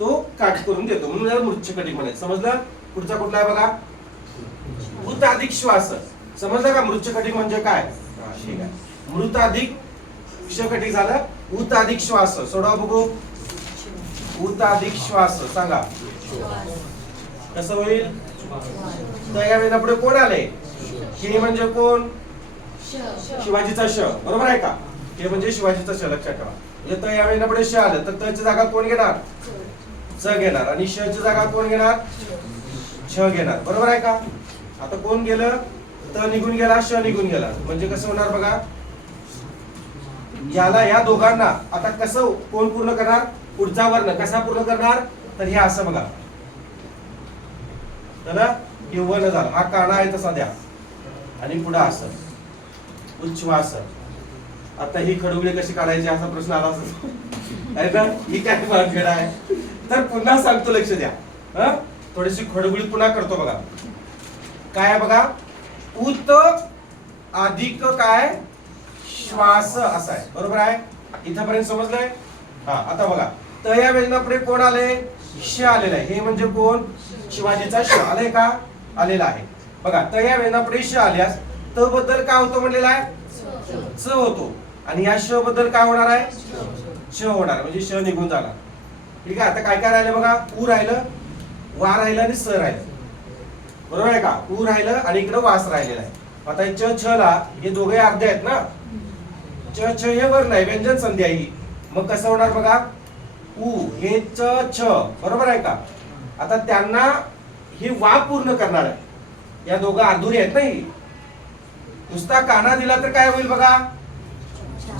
तो काट करून देतो म्हणून याला मृच्छकटिक म्हणायचं समजलं पुढचा कुठला आहे बघा मृत अधिक श्वास समजलं का मृच्छकटिक म्हणजे काय हा, ठीक आहे मृत अधिक क्षकटिक झालं उत अधिक श्वास सोडवा बघू उत अधिक श्वास सांगा कसं होईल तर या वेळेला पुढे कोण आले हे म्हणजे कोण शिवाजीचा श बरोबर आहे का हे म्हणजे शिवाजीचा श लक्षात ठेवा म्हणजे त या वेळेला पुढे श आलं तर तची जागा कोण घेणार च घेणार आणि श ची जागा कोण घेणार छ घेणार बरोबर आहे का आता कोण गेलं त निघून गेला श निघून गेला म्हणजे कसं होणार बघा याला या दोघांना आता कसं कोण पूर्ण करणार पुढचा वर्ण कसा पूर्ण करणार तर हे असं बघा ना हे वर्ण झालं हा काना आहे तसा द्या आणि पुढे असं उच्छ्वास आता ही खडुगडी कशी काढायची असा प्रश्न आला आहे ना ही काय भानगड आहे तर पुन्हा सांगतो लक्ष द्या हा थोडीशी खडुगडी पुन्हा करतो बघा काय आहे बघा उत अधिक काय श्वास असा आहे बरोबर आहे इथपर्यंत समजलंय हा आता बघा त या वेळेला पुढे कोण आले श आलेला आहे हे म्हणजे कोण शिवाजीचा श आलाय का आलेला आहे बघा त या वेळेला पुढे श आल्यास त बद्दल काय होतो म्हणलेला आहे च होतो आणि या श बद्दल काय होणार आहे श होणार म्हणजे श निघून जाणार ठीक आहे आता काय काय राहिलं बघा उ राहिलं वा राहिलं आणि स राहिलं बरोबर आहे का उ राहिलं आणि इकडे वास राहिलेला आहे आता च छ ला हे दोघे अर्धे आहेत ना च छ हे वर्ण आहे व्यंजन संधी आहे ही मग कसं होणार बघा उ हे च छ बरोबर आहे का आता त्यांना ही वा पूर्ण करणार आहे या दोघं अर्धुरी आहेत ना ही नुसता काना दिला तर काय होईल बघा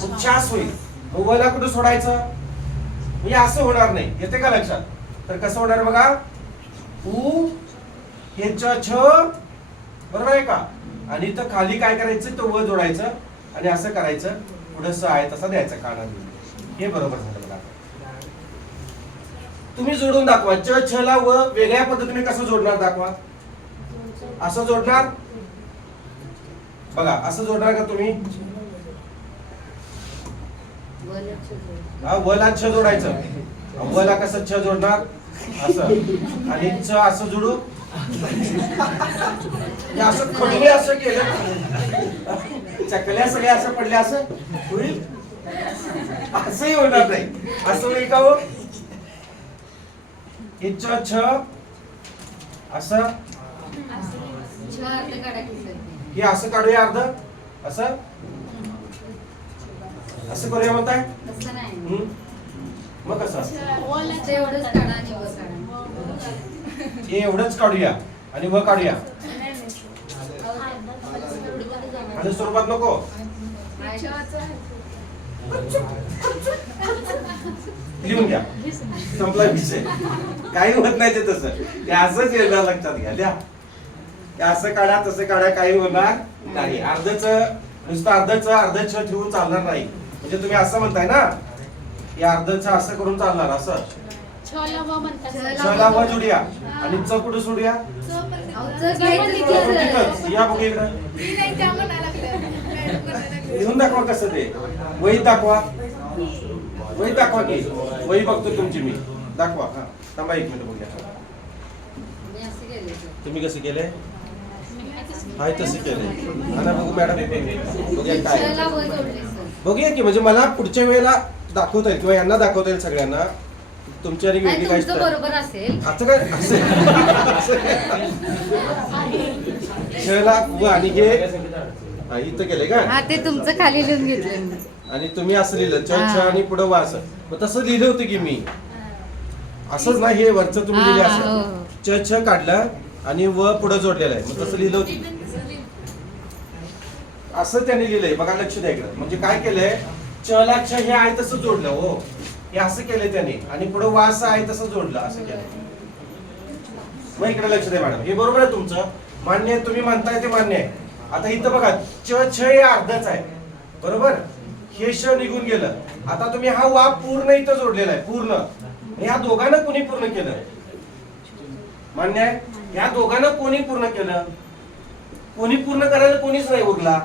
उच्छ्वास होईल वला कुठं सोडायचं म्हणजे असं होणार नाही येते का लक्षात तर कसं होणार बघा उ हे च छ बरोबर आहे का आणि इथं खाली काय करायचं तो व जोडायचं आणि असं करायचं पुढे स आहे तसा द्यायचा काना देऊन हे बरोबर झालं बघा तुम्ही जोडून दाखवा च छ ला व वेगळ्या पद्धतीने कसं जोडणार दाखवा असं जोडणार बघा असं जोडणार का तुम्ही हा व ला छ जोडायचं व ला कसं छ जोडणार असं आणि च असं जोडू असं खडले असं केलं चकल्या सगळ्या असं पडल्या असं होईल असंही होणार नाही असं होईल का हो छ असं हे असं काढूया अर्ध असं असं करूया म्हणताय मग कसं हे एवढंच काढूया आणि व काढूया आणि स्वरूपात नको लिहून घ्या संपला विषय काही होत नाही ते तसं ते असंच येणार लक्षात घ्या द्या असं काढा तसं काढा काही होणार नाही अर्धच नुसतं अर्ध छ ठेवून चालणार नाही म्हणजे तुम्ही असं म्हणताय ना या अर्धच असं करून चालणार असं छ ला व जोडूया आणि च कुठं सोडूया या बघ इकडं लिहून दाखवा कसं ते वही दाखवा की वही बघतो तुमची मी दाखवा हा थांबा एक मिनिट बघूया तुम्ही कसे केले हाय तसे केले आता बघू मॅडम बघूया काय बघूया की म्हणजे मला पुढच्या वेळेला दाखवता येईल किंवा यांना दाखवता येईल सगळ्यांना तुमच्या वेगळी काय बरोबर असेल असं काय शला व आणि हे इथं केले का हा ते तुमचं खाली लिहून घेतलं आणि तुम्ही असं लिहिलं च छ आणि पुढे वास मग तसं लिहिलं होतं की मी असंच ना हे वरचं तुम्ही लिहिले असं च छ काढलं आणि व पुढे जोडलेलं आहे मग तसं लिहिलं होतं असं त्याने लिहिलंय बघा लक्ष द्या इकडं म्हणजे काय केलंय च ला छ हे आहे तसं जोडलं हो हे असं केलंय त्याने आणि पुढे वास आहे तसं जोडलं असं केलंय मग इकडे लक्ष द्या मॅडम हे बरोबर आहे तुमचं मान्य आहे तुम्ही म्हणताय ते मान्य आहे आता इथं बघा च छ हे अर्धच आहे बरोबर हे श निघून गेलं आता तुम्ही हा वा पूर्ण इथं जोडलेला आहे पूर्ण ह्या दोघांना कुणी पूर्ण केलं मान्य आहे? या दोघांना कोणी पूर्ण केलं? कोणी पूर्ण करायला कोणीच नाही उरला.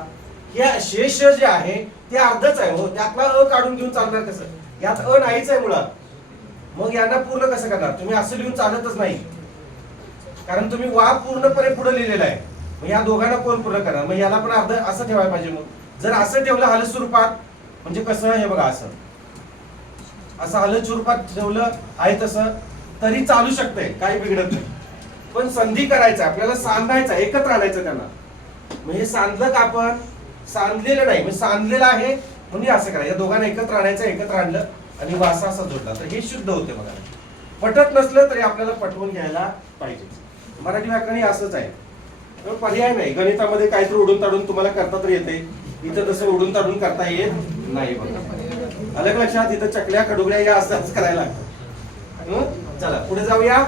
या शेष जे आहे ते अर्धच आहे हो, त्यातला अ काढून घेऊन चालणार कसं? यात अ नाहीच आहे मुळात. मग यांना पूर्ण कसं करणार? तुम्ही असं लिहून चालतच नाही, कारण तुम्ही वा पूर्णपणे पुढे लिहिलेला आहे. मग या दोघांना कोण पूर्ण करणार? मग याला पण अर्ध असं ठेवायला पाहिजे. मग जर असं ठेवलं हल स्वरूपात म्हणजे कसं, हे बघा असं असं हल स्वरूपात ठेवलं आहे तसं तरी चालू शकतंय, काही बिघडत नाही. पण संधी करायचं आपल्याला, सांधायचं, एकत्र आणायचं त्यांना. मग हे सांधलं का आपण? सांधलेलं नाही, मग सांधलेलं आहे म्हणजे असं करायचं, या दोघांना एकत्र आणायचं, एकत्र आणलं आणि वासा असा जोडला तर हे शुद्ध होते. बघा, पटत नसलं तरी आपल्याला पटवून घ्यायला पाहिजे. मराठी व्याकरण हे असंच आहे, पर्याय नाही. गणितामध्ये काहीतरी उडून ताडून तुम्हाला करता तर येते, इथं तसं उडून ताडून करता येत नाही. बघा अलग लक्षात, इथं चकल्या कडुगड्या या असंच करायला लागतं. चला पुढे जाऊया.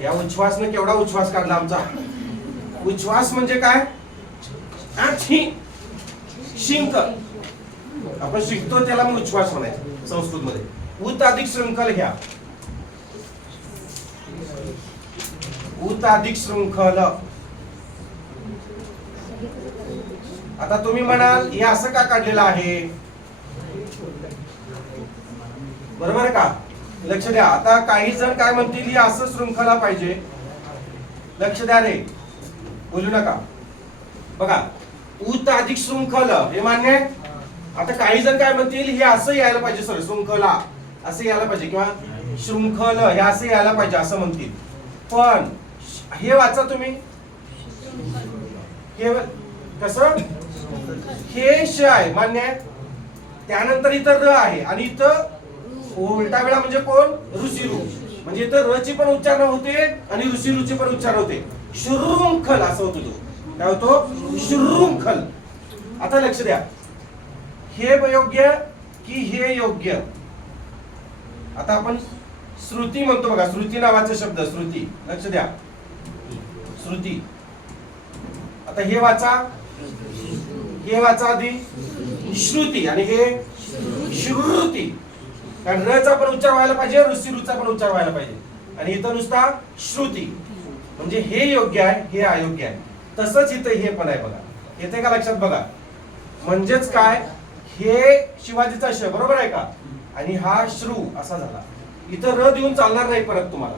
या उच्छ्वासने केवढा उच्छ्वास काढला आमचा. उच्छ्वास म्हणजे काय? शिंक, आपण शिकतो त्याला मग उच्छ्वास म्हणायचं संस्कृत मध्ये. उत अधिक शृंखल घ्या, उत अधिक शृंखल. आता तुम्ही म्हणाल हे असं का काढलेलं आहे? बरोबर का? लक्ष द्या. आता काही जण काय म्हणतील, हे असं शृंखला पाहिजे. लक्ष द्या रे, बोलू नका. बघा, उत अधिक शृंखल हे मान्य आहे. आता काही जण काय म्हणतील, हे असं यायला पाहिजे सर, शृंखला असं यायला पाहिजे किंवा शृंखल हे असं यायला पाहिजे असं म्हणतील. पण हे वाचा तुम्ही, हे कसं? हे श आहे, मान्य आहे. त्यानंतर इथं र आहे आणि इथं उलटा वेळा म्हणजे कोण? ऋषीरू. म्हणजे इथं र ची पण उच्चारण होते आणि ऋषीरूची पण उच्चारण होते. शृंखल असं होतो. तो काय होतो? शृंखल. आता लक्ष द्या, हे योग्य की हे योग्य? आता आपण श्रुती म्हणतो बघा, श्रुती नावाचा शब्द, श्रुती. लक्ष द्या, श्रुती. आता हे वाचा, हे वाचा आधी श्रुती आणि हे श्रुती. कारण र चा पण उच्चार व्हायला पाहिजे, ऋषीरूचा पण उच्चार व्हायला पाहिजे. आणि इथं नुसता श्रुती. म्हणजे हे योग्य आहे, हे अयोग्य आहे. तसंच इथं हे पण आहे बघा. येते का लक्षात? बघा, म्हणजेच काय, हे शिवाजीचा श बरोबर आहे का, आणि हा श्रू असा झाला. इथं र देऊन चालणार नाही परत तुम्हाला,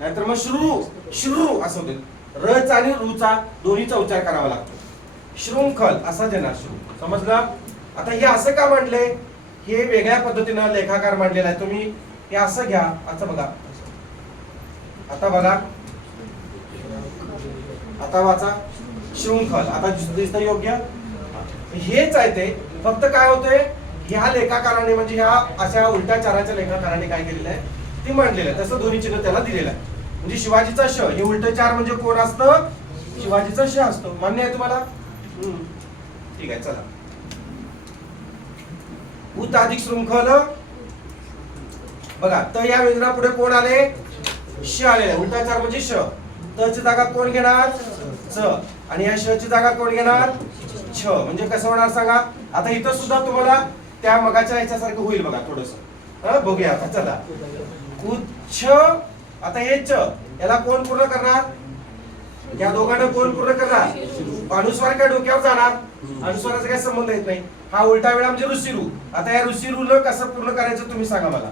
नाहीतर मग श्रू श्रू असं होते. र चा आणि रू चा दोन्हीचा उच्चार करावा लागतो. शृंखल असा देणार श्रू. समजलं? आता हे असं का मांडले? हे वेगळ्या पद्धतीनं लेखाकार मांडलेला आहे. तुम्ही हे असं घ्या, असं बघा. आता बघा, आता वाचा शृंखल. आता दिसतं योग्य? हेच आहे ते. फक्त काय होतंय, ह्या लेखाकाराने म्हणजे ह्या अशा उलट्या चाराच्या लेखाकाराने काय केलेलं आहे ते मांडलेलं आहे. तसं दोन्ही चिन्ह त्याला दिलेलं आहे. म्हणजे शिवाजीचा श हे उलट चार म्हणजे कोण असतं? शिवाजीचा श असतो. मान्य आहे तुम्हाला? ठीक आहे, चला. उत अधिक शृंखल. बघा, त या व्यंजना पुढे कोण आले? श आलेले. उलटा चार म्हणजे श. त ची जागा कोण घेणार? च. आणि या श ची जागा कोण घेणार? छ. म्हणजे कसं होणार सांगा? आता इथं सुद्धा तुम्हाला त्या मगाच्या ह्याच्यासारखं होईल बघा थोडस. बघूया आता, चला. उच्च. आता हे च, याला कोण पूर्ण करणार? या दोघांना कोण पूर्ण करणार? अनुस्वार काय डोक्यावर जाणार? अनुस्वाराचा काही संबंध येत नाही. हा उलटा वेळा म्हणजे ऋषीरू. आता या ऋषीरूला कसं पूर्ण करायचं तुम्ही सांगा मला.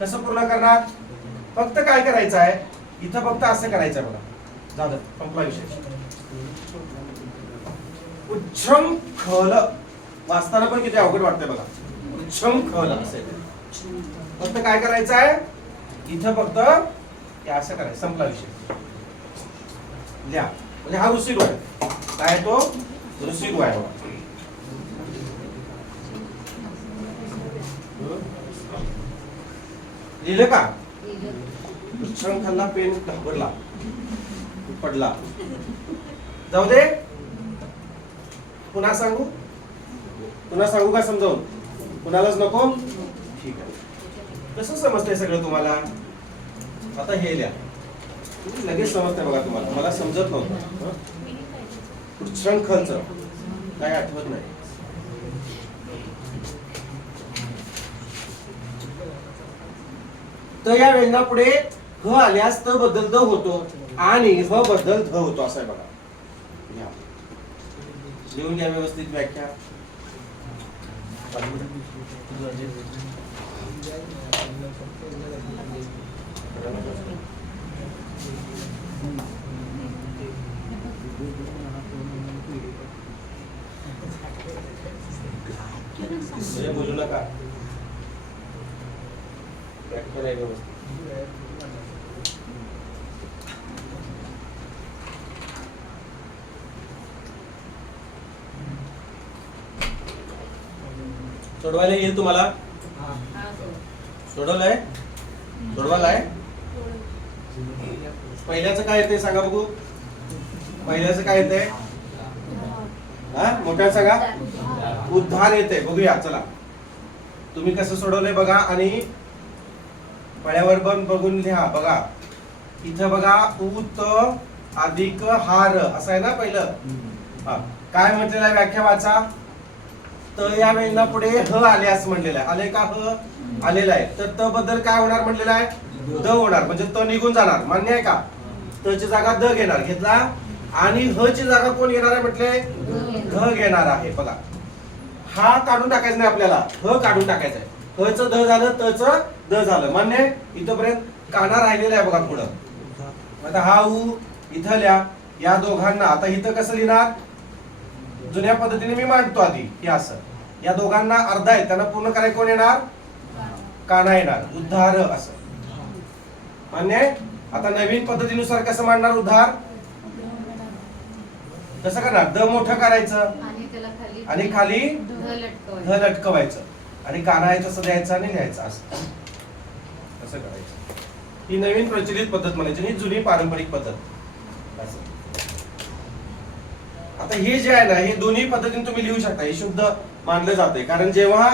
कसं पूर्ण करणार? फक्त काय करायचं आहे, इथं फक्त असं करायचं आहे बघा. झालं, संपला विषय. उच्छृंखल वाचताना पण किती अवघड वाटतंय बघा. उच्छृंखल असेल. फक्त काय करायचं आहे, इथं फक्त हे असं करायचं, संपला विषय. लिहा. म्हणजे हा ऋषीरू आहे. काय तो? ऋषीरू आहे. लिहिलं का? उच्छृंखलला पेन घाबरला, पडला. जाऊ दे, पुन्हा सांगू? पुन्हा सांगू का समजावून? कुणालाच नको? ठीक आहे. कसं समजतंय सगळं तुम्हाला? आता हे लिहा, लगेच समजतंय बघा तुम्हाला. मला समजत नव्हतं. उच्छृंखलचं काय आठवत नाही. तर या व्यंजना पुढे ह आल्यास त बद्दल द होतो आणि ह बद्दल ध होतो असं आहे बघा. घ्या. लिहून घ्या व्यवस्थित व्याख्या. बोलू नका. व्याख्या नाही व्यवस्थित. सोडवायला येईल तुम्हाला? सोडवलंय? सोडवायलाय? पहिल्याचं काय येते सांगा बघू. पहिल्याचं काय येते? हा मोठ्या सांगा. उद्धार येते. बघूया चला. तुम्ही कसं सोडवलंय बघा आणि फळ्यावर पण बघून लिहा. बघा इथं बघा उत अधिक हार असं आहे ना पहिलं. काय म्हटलेलं आहे व्याख्या वाचा. तर या वेळेला पुढे ह आल्यास म्हणलेलं आहे. आले का ह आलेला आहे. तर त बद्दल काय होणार म्हणलेलं आहे? द होणार. म्हणजे त निघून जाणार. मान्य आहे का? त ची जागा द घेणार. घेतला. आणि ह ची जागा कोण घेणार आहे म्हटले? ध घेणार आहे. बघा हा काढून टाकायचा नाही आपल्याला. ह काढून टाकायचं आहे. ह च द झालं, त च द झालं. मान्य आहे? इथपर्यंत काना राहिलेला आहे बघा पुढं. आता हा उ इथं लिहा. या दोघांना आता इथं कसं लिहिणार? जुन्या पद्धतीने मी मांडतो आधी हे असं. या दोघांना अर्धा आहे त्यांना पूर्ण करायला कोण येणार? काना येणार. उद्धार असं. मान्य आहे? आता नवीन पद्धतीनुसार कसं मांडणार उद्धार? कसं करणार? द मोठं करायचं आणि खाली ध लटकवायचं आणि कानायचं असं द्यायचं आणि लिहायचं असं. कसं करायचं? ही नवीन प्रचलित पद्धत म्हणायची. ही जुनी पारंपरिक पद्धत असं. आता हे जे आहे ना हे दोन्ही पद्धतीने तुम्ही लिहू शकता. हे शुद्ध मानलं जाते. कारण जेव्हा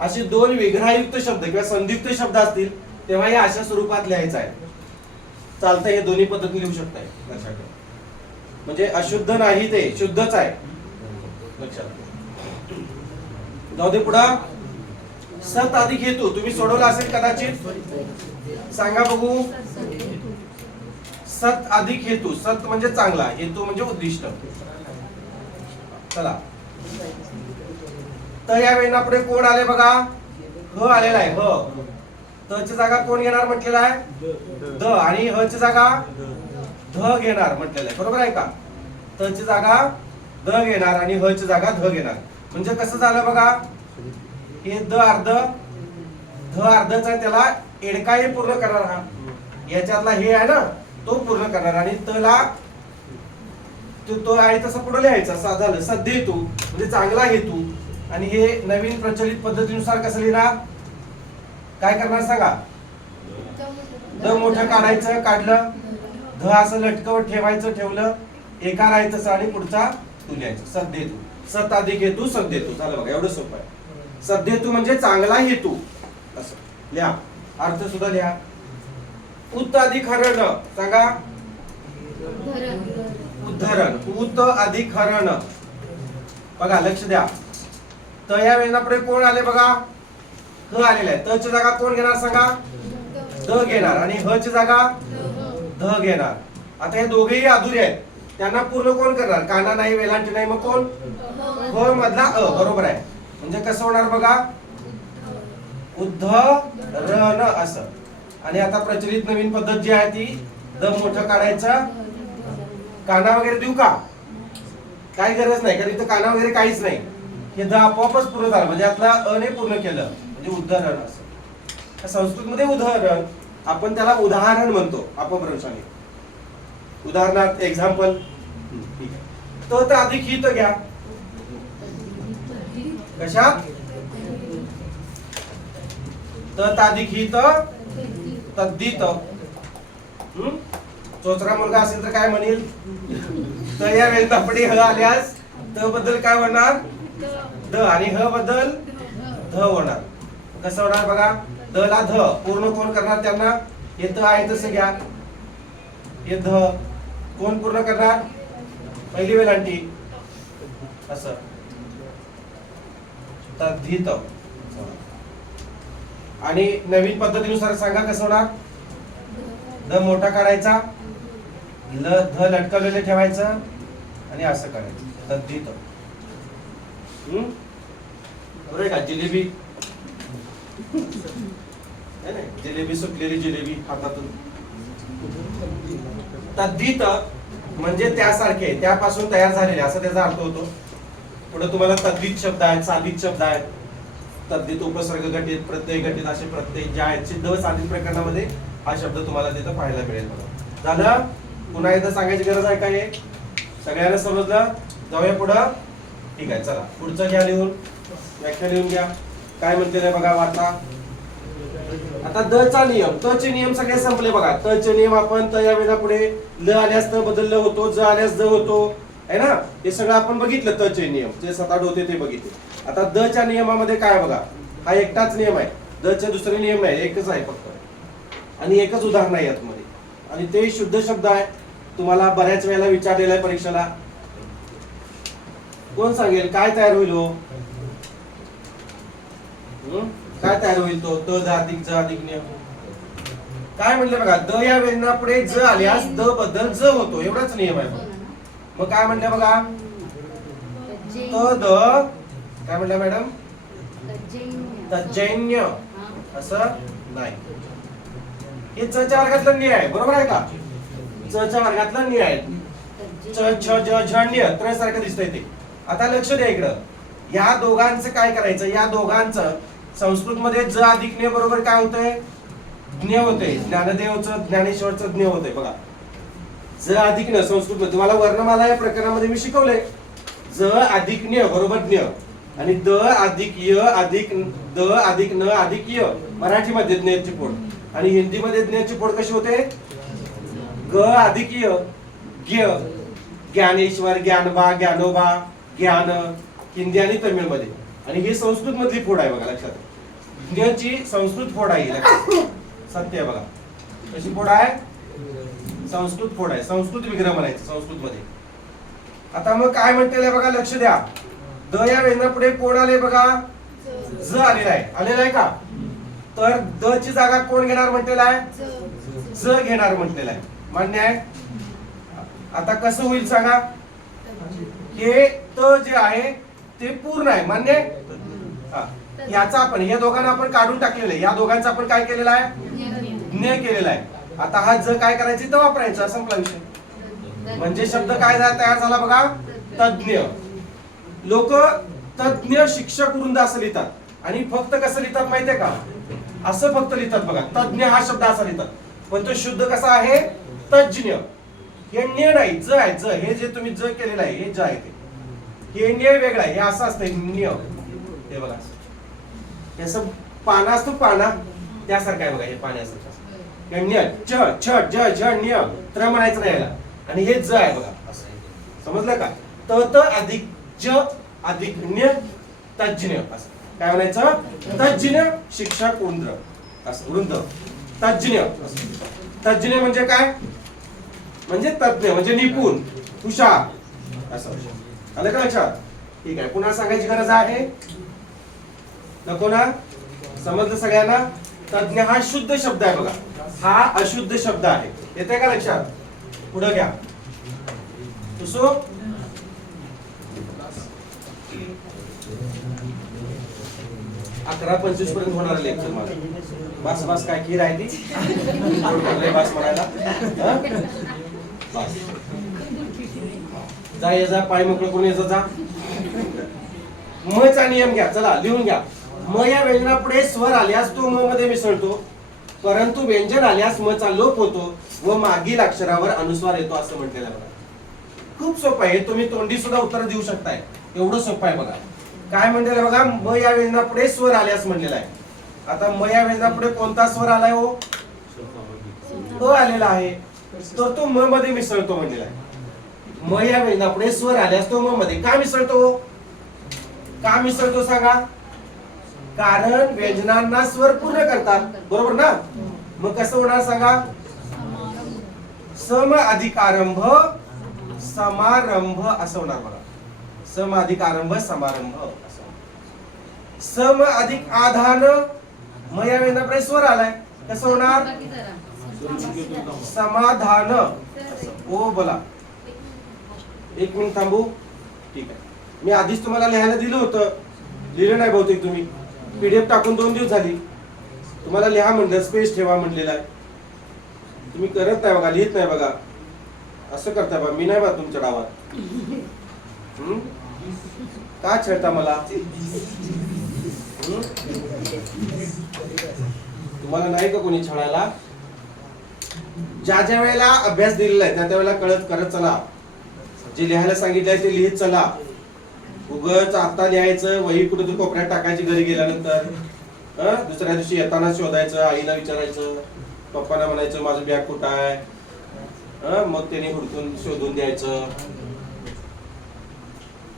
असे दोन विग्रहयुक्त शब्द किंवा संधियुक्त शब्द असतील तेव्हा हे अशा स्वरूपात लिहायचं आहे. चालतंय. हे दोन्ही पद्धती लिहू शकताय. लक्षात ठेवा. म्हणजे अशुद्ध नाही ते शुद्धच आहे. लक्षात जाऊ दे. पुढं सत अधिक हेतू तुम्ही सोडवला असेल कदाचित. सांगा बघू. सत अधिक हेतू. सत म्हणजे चांगला, हेतू म्हणजे उद्दिष्ट. चला. तर या वेळेला पुढे कोण आले बघा? ह आलेला आहे. ह त ची जागा कोण घेणार म्हटलेला आहे? द. आणि ह ची जागा ध घेणार म्हटलेलं आहे. बरोबर आहे का? त ची जागा द घेणार आणि ह ची जागा ध घेणार. म्हणजे कसं झालं बघा. हे द अर्ध ध अर्धच आहे. त्याला एडकाही पूर्ण करणार. हा याच्यातला हे आहे ना तो पूर्ण करणार आणि तला तो आहे तसं पुढे लिहायचा. असं झालं. सद्य हेतू म्हणजे चांगला हेतू. आणि हे नवीन प्रचलित पद्धतीनुसार कसं लिहिणार? काय करणार सांगा. द मोठं काढायचं. काढलं. ध असं लटकवत ठेवायचं. ठेवलं. एका राहायचं आणि पुढचा तू लिहायचं. सद्य हेतू. सत अधिक हेतू सद्य हेतू. झालं बघा. एवढं सोपं आहे. सद्य हेतू म्हणजे चांगला हेतू असं लिहा. अर्थ सुद्धा लिहा. उत अधिक हरण सांगा. उद्धरण. उत अधिक हरण. बघा लक्ष द्या. त या वेळेला पुढे कोण आले बघा? ह आलेला आहे. त ची जागा कोण घेणार सांगा? द घेणार आणि ह ची जागा ध घेणार. आता हे दोघेही अधुरे आहेत. त्यांना पूर्ण कोण करणार? काना नाही, वेलांटी नाही, मग कोण? ह मधला अ. बरोबर आहे. म्हणजे कसं होणार बघा? उद्धरण असं. आणि आता प्रचलित नवीन पद्धत जी आहे ती द मोठं काढायचं. काना वगैरे देऊ का? काही गरज नाही कारण इथं काना वगैरे काहीच नाही. हे द आपोआपच पूर्ण झालं. म्हणजे आपला अ ने पूर्ण केलं म्हणजे उद्धरण असं. संस्कृत मध्ये उदाहरण आपण त्याला उदाहरण म्हणतो अपभ्रंशाने. उदाहरणार्थ एक्झाम्पल. त अधिक हित घ्या. कशात? त अधिक हित तद्धित. चोचरा मुलगा असेल तर काय म्हणेल? तर या वेळेला पुढे ह आल्यास त बद्दल काय होणार? द आणि ह बद्दल ध होणार. कसं होणार बघा? द ला ध पूर्ण कोण करणार त्यांना? हे त आहे तसं घ्या. हे ध कोण पूर्ण करणार? पहिली वेलांटी असं. तद्धित. आणि नवीन पद्धतीनुसार सांगा कसं होणार. ध मोठा काढायचा, ध लटकवलेले ठेवायचं आणि असं काढायचं. तद्धित. बरोबर आहे का. जिलेबी जिलेबी सुटलेली जिलेबी हातातून. तद्धित म्हणजे त्यासारखे, त्यापासून तयार झालेले असा त्याचा अर्थ होतो. पुढे तुम्हाला तद्धित शब्द आहेत, साधित शब्द आहेत. तद्धित, उपसर्ग घटित, प्रत्यय घटित असे प्रत्यय जे आहेत सिद्ध व साधित प्रकरणामध्ये हा शब्द तुम्हाला तिथं पाहायला मिळेल. झालं. पुन्हा एकदा सांगायची गरज आहे का हे सगळ्यांना समजलं. जाऊया पुढं. ठीक आहे चला पुढचं घ्या लिहून, व्याख्या लिहून घ्या. काय म्हणते बघा वाचा. आता द चा नियम, त चे नियम सगळे संपले बघा. त चे नियम आपण त या वेळेला पुढे ल आल्यास त बदललं होतो, ज आल्यास ज होतो है ना. हे सगळं आपण बघितलं. त चे नियम जे 7-8 होते ते बघितले. आता द च्या नियमामध्ये काय बघा, हा एकटाच नियम आहे. द चे दुसरे नियम नाही, एकच आहे फक्त आणि एकच उदाहरण आहे यामध्ये आणि ते शुद्ध शब्द आहे. तुम्हाला बऱ्याच वेळेला विचारलेला आहे परीक्षेला. कोण सांगेल काय तयार होईल हो? काय तयार होईल तो? त ज अधिक ज अधिक नियम काय म्हणले बघा. द या वेळेला ज आल्यास द बद्दल ज होतो, एवढाच नियम आहे. मग काय म्हणले बघा. त द काय म्हणलं मॅडम. तज्जन्य असं नाही. हे च च्या वर्गातला निय आहे, बरोबर आहे का. च च्या वर्गातला निय आहे. च छ ज झण्य त्र सारखं दिसतंय ते. आता लक्ष द्या इकडं. या दोघांचं काय करायचं. या दोघांचं संस्कृत मध्ये ज अधिक ज्ञ बरोबर काय होतंय. ज्ञ होते. ज्ञानदेवचं ज्ञानेश्वरचं ज्ञ होतंय बघा. ज अधिक न संस्कृत मध्ये तुम्हाला वर्णमाला या प्रकरणामध्ये मी शिकवलंय. ज अधिक ज्ञ बरोबर ज्ञ आणि द अधिक य अधिक द अधिक न अधिक य मराठीमध्ये ज्ञची फोड आणि हिंदीमध्ये ज्ञची फोड कशी होते. ग अधिक य ज्ञ ज्ञानेश्वर ज्ञानबा ज्ञानोबा ज्ञान हिंदी आणि तमिळ मध्ये. आणि ही संस्कृत मधली फोड आहे बघा लक्षात. ज्ञची संस्कृत फोड आहे लक्षात. सत्य आहे बघा कशी फोड आहे. संस्कृत फोड आहे. संस्कृत विग्रह म्हणायचं संस्कृत मध्ये. आता मग काय म्हणते बघा लक्ष द्या. द या वेळेला पुढे कोण आले बघा. ज आलेला आहे. आलेला आहे का. तर द ची जागा कोण घेणार म्हटलेला आहे. ज घेणार म्हटलेला आहे. मान्य आहे. आता कसं होईल सांगा. हे त जे आहे ते पूर्ण आहे. मान्य आहे. याचा आपण या दोघांना आपण काढून टाकलेलं आहे. या दोघांचा आपण काय केलेला आहे. ज्ञ केलेला आहे. आता हा ज काय करायचे तर वापरायचा संपला विषय. म्हणजे शब्द काय तयार झाला बघा. तज्ञ. लोक तज्ञ शिक्षक वृंद असं लिहितात आणि फक्त कसं लिहितात माहितीये का. असं फक्त लिहितात बघा. तज्ञ हा शब्द असा लिहितात पण तो शुद्ध कसा आहे. तज्ञ. हे न्य नाही ज आहे. ज हे जे तुम्ही ज केलेलं आहे हे ज आहे ते. हे न्य वेगळा आहे. हे असं असतंय न्य. हे बघा हे असं पाना असतो पाना त्यासारखं आहे बघा. हे पाण्यासारखं न्य च छ ज झ न्य त्र म्हणायचं नाही याला. आणि हे ज आहे बघा असं. समजलं का. त त अधिक ज अधिक न्य तज्ञ असं काय म्हणायचं. तज्ञ शिक्षक वृंद असं. वृंद तज्ञ. तज्ञ म्हणजे काय. म्हणजे तज्ञ म्हणजे निपुण हुशार असं. आलं का लक्षात. ठीक आहे. पुन्हा सांगायची गरज आहे नको ना. समजलं सगळ्यांना. तज्ञ हा शुद्ध शब्द आहे बघा. हा अशुद्ध शब्द आहे. येते का लक्षात. पुढे घ्या. तुसो 11:25 पर्यंत होणार लेक्चर माझं. बस बस काय खीर आहे ती. बस म्हणायला बस. जा ये जा पाय मोकळं करून यायचं जा. म चा नियम घ्या. चला लिहून घ्या. म या व्यंजनापुढे स्वर आल्यास तो म मध्ये मिसळतो परंतु व्यंजन आल्यास म चा लोप होतो व मागील अक्षरावर अनुस्वार येतो असं म्हटलेलं आहे बघा. खूप सोपं आहे. तुम्ही तोंडी सुद्धा उत्तर देऊ शकताय. एवढं सोपं आहे बघा. काय म्हणलेलं बघा. म या व्यंजनापुढे स्वर आल्यास म्हणलेला आहे. आता म या व्यंजनापुढे कोणता स्वर आलाय हो. अ आलेला आहे. तर तो म मध्ये मिसळतो म्हणलेला आहे. म या व्यंजनापुढे स्वर आल्यास तो म मध्ये का मिसळतो. का मिसळतो सांगा. कारण व्यंजनांना स्वर पूर्ण करतात बरोबर ना. मग कसं होणार सांगा. सम अधिक आरंभ समारंभ असं होणार बघा. सम अधिक आरंभ समारंभ असं. सम अधिक आधान म या वेदनापुढे स्वर आलाय, कसं होणार? बाकी जरा. समाधान. ओ बोला, एक मिनिट थांबू. ठीक आहे, मी आधीच तुम्हाला लिहायला दिलं होतं, लिहिलं नाही बहुतेक तुम्ही. PDF टाकून 2 दिवस झाली. तुम्हाला लिहा म्हणलं, स्पेस ठेवा म्हणलेलं आहे, तुम्ही करत नाही बघा, लिहित नाही बघा. असं करताय बा, मी नाही बा तुमच्या डावात. का छेडता मला? तुम्हाला नाही का कोणी छळायला? ज्या ज्या वेळेला अभ्यास दिलेला आहे त्या वेळेला करत चला. जे लिहायला सांगितलंय ते लिहित चला. उगाच आता लिहायचं, वही कुठेतरी कोपऱ्यात टाकायची घरी गेल्यानंतर. दुसऱ्या दिवशी येताना शोधायचं, आईला विचारायचं, पप्पांना म्हणायचं माझं बॅग कुठं आहे, मग त्याने हुडकून शोधून द्यायचं.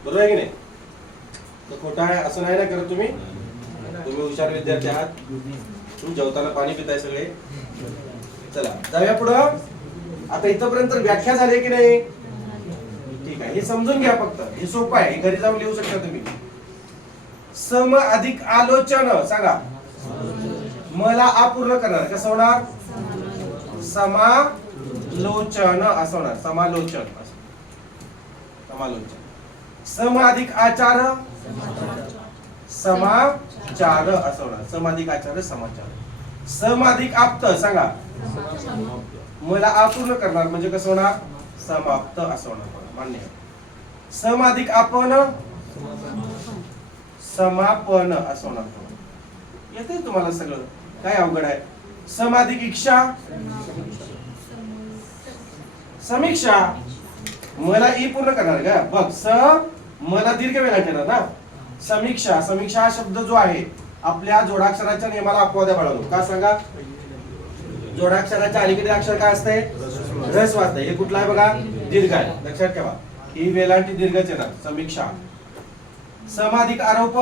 बरोबर आहे की नाही? तर खोटं आहे असं नाही ना करत तुम्ही. तुम्ही हुशार विद्यार्थी आहात. तुम्ही जेवताना पाणी पिताय सगळे. चला जाऊया पुढं. आता इथपर्यंत व्याख्या झाली की नाही? ठीक आहे, हे समजून घ्या फक्त, हे सोपं आहे, हे घरी जाऊन लिहू शकता तुम्ही. सम अधिक आलोचन सांगा. मला अपूर्ण करणार, कसं होणार? समालोचन असं होणार. समालोचन. समालोचन. सम अधिक आचार समाचार असं होणार. सम अधिक आचार समाचार. सम अधिक आप्त सांगा. मला अपूर्ण करणार म्हणजे कसं होणार? समाप्त असं होणार. मान्य. सम अधिक आपण समापन असं होणार. येते तुम्हाला सगळं, काय अवघड आहे? सम अधिक इच्छा समीक्षा. मला ई पूर्ण करणार का? बघ, स मला दीर्घ वेळा ठेवणार ना. समीक्षा. समीक्षा हा शब्द जो आहे आपल्या जोडाक्षराच्या नियमाला अपवाद आहे बाळांनो. का सांगा? जोडाक्षराच्या अलीकडे अक्षर काय असते? ऱ्हस्व असते. हे कुठला आहे बघा? दीर्घ आहे. लक्षात ठेवा, ही वेलांटी दीर्घच येणार. समीक्षा. समाधिक आरोप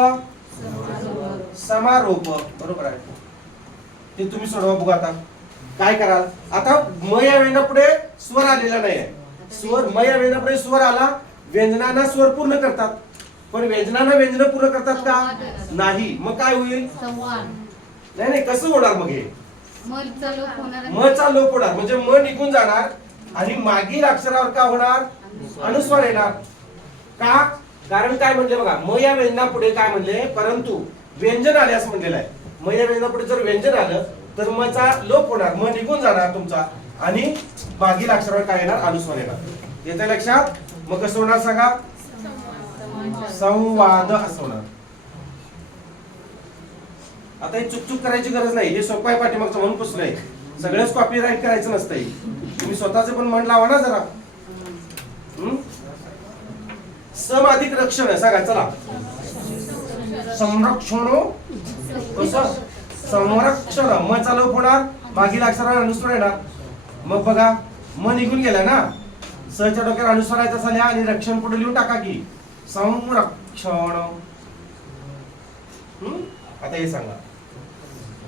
समारोप. बरोबर आहे, ते तुम्ही सोडवा. बघू आता काय कराल. आता म या वेळेपुढे स्वर आलेला नाही आहे. स्वर म या वेळेपुढे स्वर आला, व्यंजनांना स्वर पूर्ण करतात. पण व्यंजनांना व्यंजन पूर्ण करतात का? नाही. मग काय होईल? संवाद. नाही नाही, कसं होणार मग हे? मचा लोप होणार. मचा लोप होणार म्हणजे म निघून जाणार आणि मागील अक्षरावर का होणार? अनुस्वार येणार. का? कारण काय म्हणले बघा, म या व्यंजनापुढे काय म्हणले? परंतु व्यंजन आले असं म्हटलेलं आहे. म या व्यंजनापुढे जर व्यंजन आलं तर मचा लोप होणार, म निघून जाणार तुमचा आणि मागील अक्षरावर काय येणार? अनुस्वार येणार. येतं लक्षात? मग कसं होणार सांगा? संवाद असं होणार. आता हे चुकचुक करायची गरज नाही, हे सोपं आहे पाठीमागचं म्हणून पुसलंय. सगळंच कॉपी राईट करायचं नसतंय. तुम्ही स्वतःचे पण मन लावा ना जरा. सम अधिक रक्षण सांगा. चला. संरक्षण. कसं? संरक्षण. म चालू होणार, मागील अक्षरावर अनुस्वार येणार. मग बघा, म निघून गेला ना, सच्या डोक्यावर अनुस्वारायचा झाल्या आणि रक्षण पुढे लिहून टाका की संरक्षण. आता हे सांगा,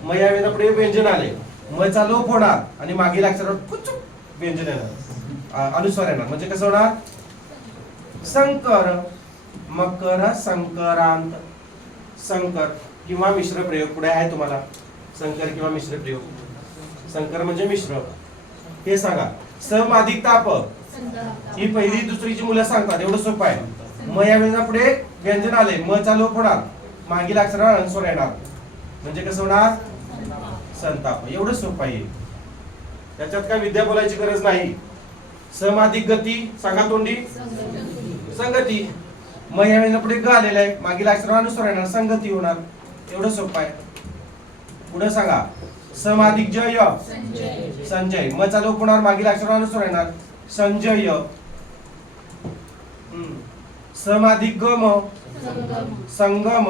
म या वेळेपुढे व्यंजन आले, म चा लोप होणार आणि मागील अक्षरावर कुचुक व्यंजन येणार, अनुस्वार येणार. म्हणजे कसं होणार? संकर. मकर संक्रांत. संकर किंवा मिश्र प्रयोग पुढे आहे तुम्हाला. संकर किंवा मिश्र प्रयोग. संकर म्हणजे मिश्र. हे सांगा. सम अधिक ताप. ही पहिली दुसरीची मुलं सांगतात, एवढं सोपं आहे. म या वेळेपुढे व्यंजन आले, म चा लोप होणार, मागील अक्षरावर अनुस्वार येणार. म्हणजे कसं होणार? संताप. एवढं सोपं आहे. त्याच्यात काय विद्या बोलायची गरज नाही. सम अधिक गती सांगा तोंडी. संगती. म या वेळेपुढे ग आलेला आहे, मागील अक्षरावर अनुस्वार येणार, संगती होणार. एवढं सोपं आहे. पुढे सांगा. सम अधिक जय संजय. म चा लोप होणार, मागील अक्षरावर अनुस्वार येणार, संजय. सम अधिक गम संगम.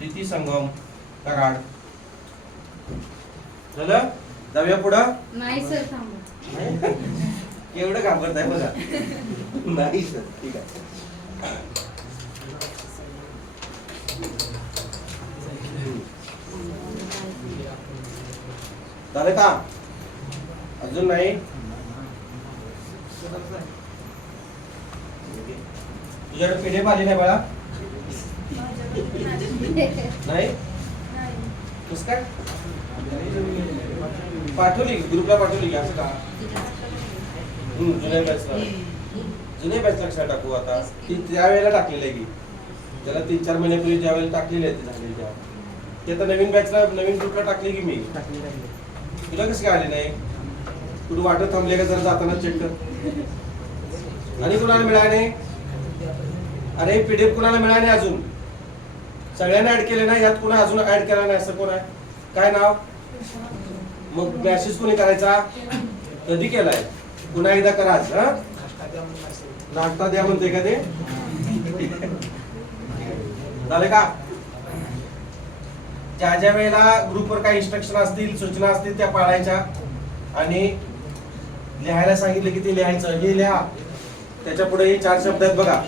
रीती संगम कराड. झालं? जाऊया पुढं. नाही सर, थांबा. एवढं काम करताय बघा. नाही सर, ठीक आहे. झालं का? अजून नाही? तुझ्याकडे PDF आली नाही बाळा? नाही? कसं काय पाठवली ग्रुपला पाठवली असं का? जुन्या बॅचला कशा टाकू आता? ती त्यावेळेला टाकलेलं आहे की त्याला 3-4 महिन्यापूर्वी ज्या वेळेला टाकलेले आहे ते झाले तेव्हा ते आता नवीन बॅचला नवीन ग्रुपला टाकले की मी तुला कसं काय आले नाही? कुठं वाटत थांबले का जरा जाताना चेक कर. आणि कुणाला मिळाले नाही? अरे पीडीएफ कुणाला मिळाले नाही अजून? सगळ्यांना ऍड केले नाही, यात कुणा अजून ऍड केला नाही असं कोण आहे? काय नाव? मग मॅसेज कोणी करायचा? कधी केलाय? पुन्हा एकदा करा आज. नाश्ता द्या म्हणते का ते? झालं का? ज्या ज्या वेळेला ग्रुपवर काही इन्स्ट्रक्शन असतील सूचना असतील त्या पाळायच्या आणि लिहायला सांगितलं की ते लिहायचं. हे लिहा, त्याच्या पुढे हे 4 शब्द आहेत बघा,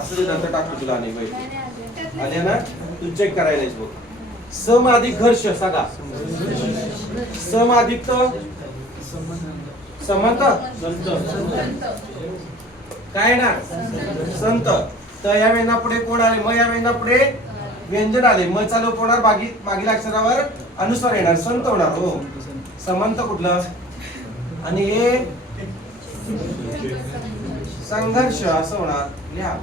असं ते नंतर टाकतो तुला. आणि माहिती आले ना, तू चेक करायलाच बघ. सम अधिक घर्ष सांगा. सम अधिक समंत काय ना संत. तर या वेळेला पुढे कोण आले? म या वेळेला पुढे व्यंजन आले. म चालू होणार मागील अक्षरावर अनुस्वार येणार, संत होणार. हो, समंत कुठलं? आणि हे संघर्ष असं होणार. लिहा.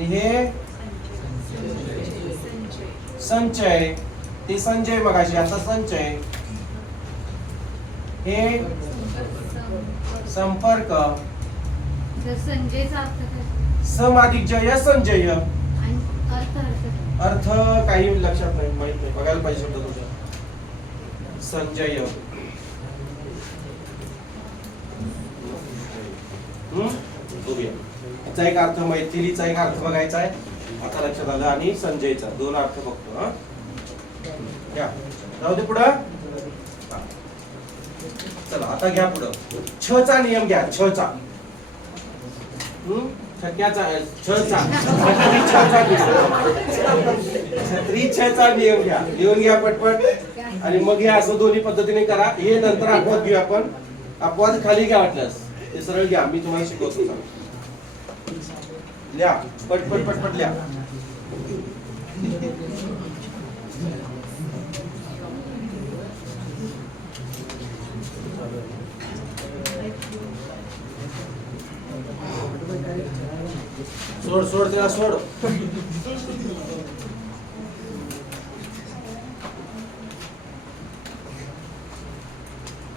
हे संचय, ते संजय मगाशी, आता संचय. हे संपर्क. संजयचा अर्थ काय? सम अधिक जय संजय. आणि अर्थ अर्थ काही लक्षात नाही, माहित नाही, बघायला पाहिजे शब्द तुझा. संजय. बघूया. तिचा एक अर्थ, मैथिलीचा एक अर्थ बघायचा आहे. आता लक्षात आलं. आणि संजयचा 2 अर्थ बघतो. हा, घ्या, जाऊ दे पुढं. चला आता घ्या पुढं. छ चा नियम घ्या. छ चा छक्याचा छचा छत्री छचा नियम घ्या. लिहून घ्या पटपट. आणि मग हे असं दोन्ही पद्धतीने करा. हे नंतर अपवाद घेऊ आपण. अपवाद खाली घ्या वाटल्यास, ते सरळ घ्या, मी तुम्हाला शिकवतो. लिहा पटपट पटपट लिहा. सोड सोड त्याला सोड.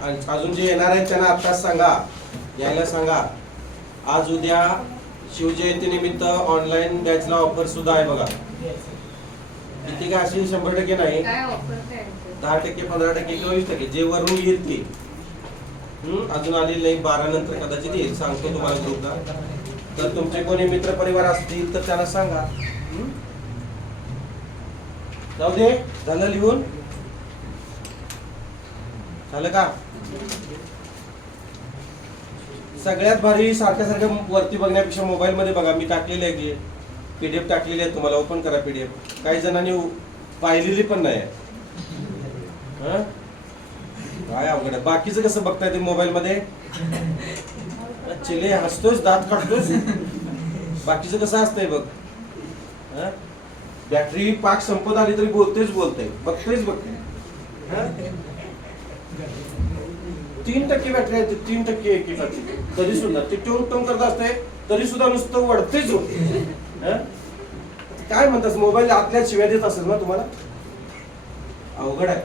आणि अजून जे येणार आहेत त्यांना आत्ताच सांगा, यायला सांगा. आज उद्या शिवजयंती निमित्त ऑनलाईन बॅचला ऑफर सुद्धा आहे बघा. किती काय असेल 100% नाही, काय ऑफर काय? 10%, 15% किंवा 20%, जे वरून येईल ते. अजून आलेली नाही, 12 नंतर कदाचित येईल, सांगतो तुम्हाला ग्रुपला. तर तुमचे कोणी मित्र परिवार असतील तर त्यांना सांगा. जाऊ दे, झालं लिहून? झालं का? सगळ्यात भारी सारख्या वरती बघण्यापेक्षा मोबाईल मध्ये बघा. मी टाकलेले आहे की पीडीएफ टाकलेली आहे, तुम्हाला ओपन करा पीडीएफ. काही जणांनी पाहिलेली पण नाही. काय अवघड आहे. बाकीचं कसं बघताय ते मोबाईल मध्ये? चिले हसतोस, दात काढतोस. बाकीचं कसं असतंय बघ. बॅटरी पाक संपत आली तरी बोलतेच बघतेच बघते. 3% बॅटरी आहे, 3% एकेकाची. तरी सुद्धा ते टोंग करत असते, तरी सुद्धा नुसतं वडतेच होते. काय म्हणतात, मोबाईल आतल्या शिव्या देत असेल ना तुम्हाला? अवघड आहे.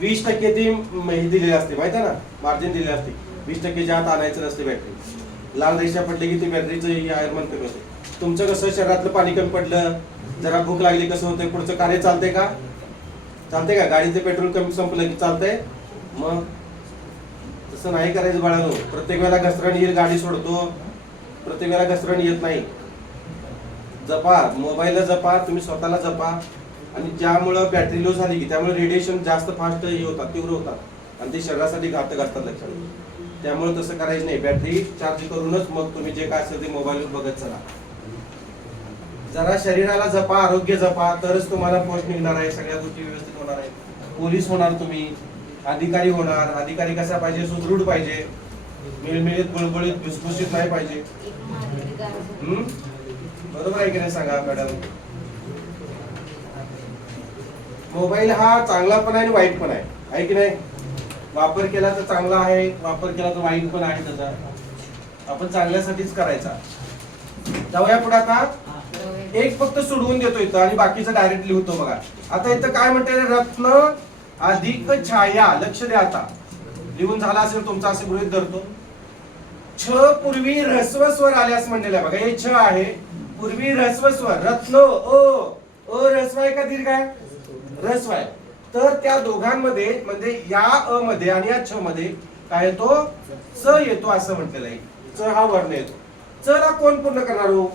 20% ती माहिती दिलेली असते, माहिती आहे ना, मार्जिन दिलेली असते. 20% आत आणायचं नसते बॅटरी. लाल रेषा पडली की ती बॅटरीचं आयर्मन कमी होते. तुमचं कसं शरीरातलं पाणी कमी पडलं, जरा भूक लागली, कसं होतं, पुढचं कार्य चालतंय का? चालतंय का? गाडीचं पेट्रोल कमी संपलं की चालतंय? मग तसं नाही करायचं बाळांनो. प्रत्येक वेळेला घसरण येईल, गाडी सोडतो, प्रत्येक वेळेला घसरण येत नाही. जपा, मोबाईलला जपा, तुम्ही स्वतःला जपा. आणि ज्यामुळं बॅटरी लो झाली की त्यामुळे रेडिएशन जास्त फास्ट होतात, तीव्र होतात, आणि ते शरीरासाठी घातक असतात लक्षात. त्यामुळे तसं करायचं नाही. बॅटरी चार्ज करूनच मग तुम्ही जे काय असेल ते मोबाईलवर बघत चला. जरा शरीराला जपा, आरोग्य जपा, तरच तुम्हाला पोस्ट निघणार आहे, सगळ्या गोष्टी व्यवस्थित होणार आहेत. पोलीस होणार तुम्ही, अधिकारी होणार. अधिकारी कसा पाहिजे? सुदृढ पाहिजे, मिळमिळीत बुळबुळीत भुसभुशीत नाही पाहिजे. बरोबर आहे की नाही सांगा मॅडम? मोबाईल हा चांगला पण आहे आणि वाईट पण आहे की नाही? वापर केला तर चांगला आहे, वापर केला तर वाईट पण आहे त्याचा. आपण चांगल्यासाठीच करायचा. जाऊया पुढे आता. एक फक्त सोडवून देतो इथं आणि बाकीचं डायरेक्ट लिहतो बघा. आता इथं काय म्हणते, रत्न अधिक छाया. लक्ष द्या आता. लिहून झाला असेल तुमचा असे गृहीत धरतो. छ पूर्वी ऱ्हस्व स्वर आल्यास म्हणलेला बघा. हे छ आहे, पूर्वी ऱ्हस्व स्वर. रत्न अ ऱ्हस्व आहे का दीर्घ आहे? ऱ्हस्व आहे. तर त्या दोघांमध्ये म्हणजे या अ मध्ये आणि या छ मध्ये काय येतो? च येतो असं म्हटलेलं आहे. च हा वर्ण येतो. च ला कोण पूर्ण करणार हो?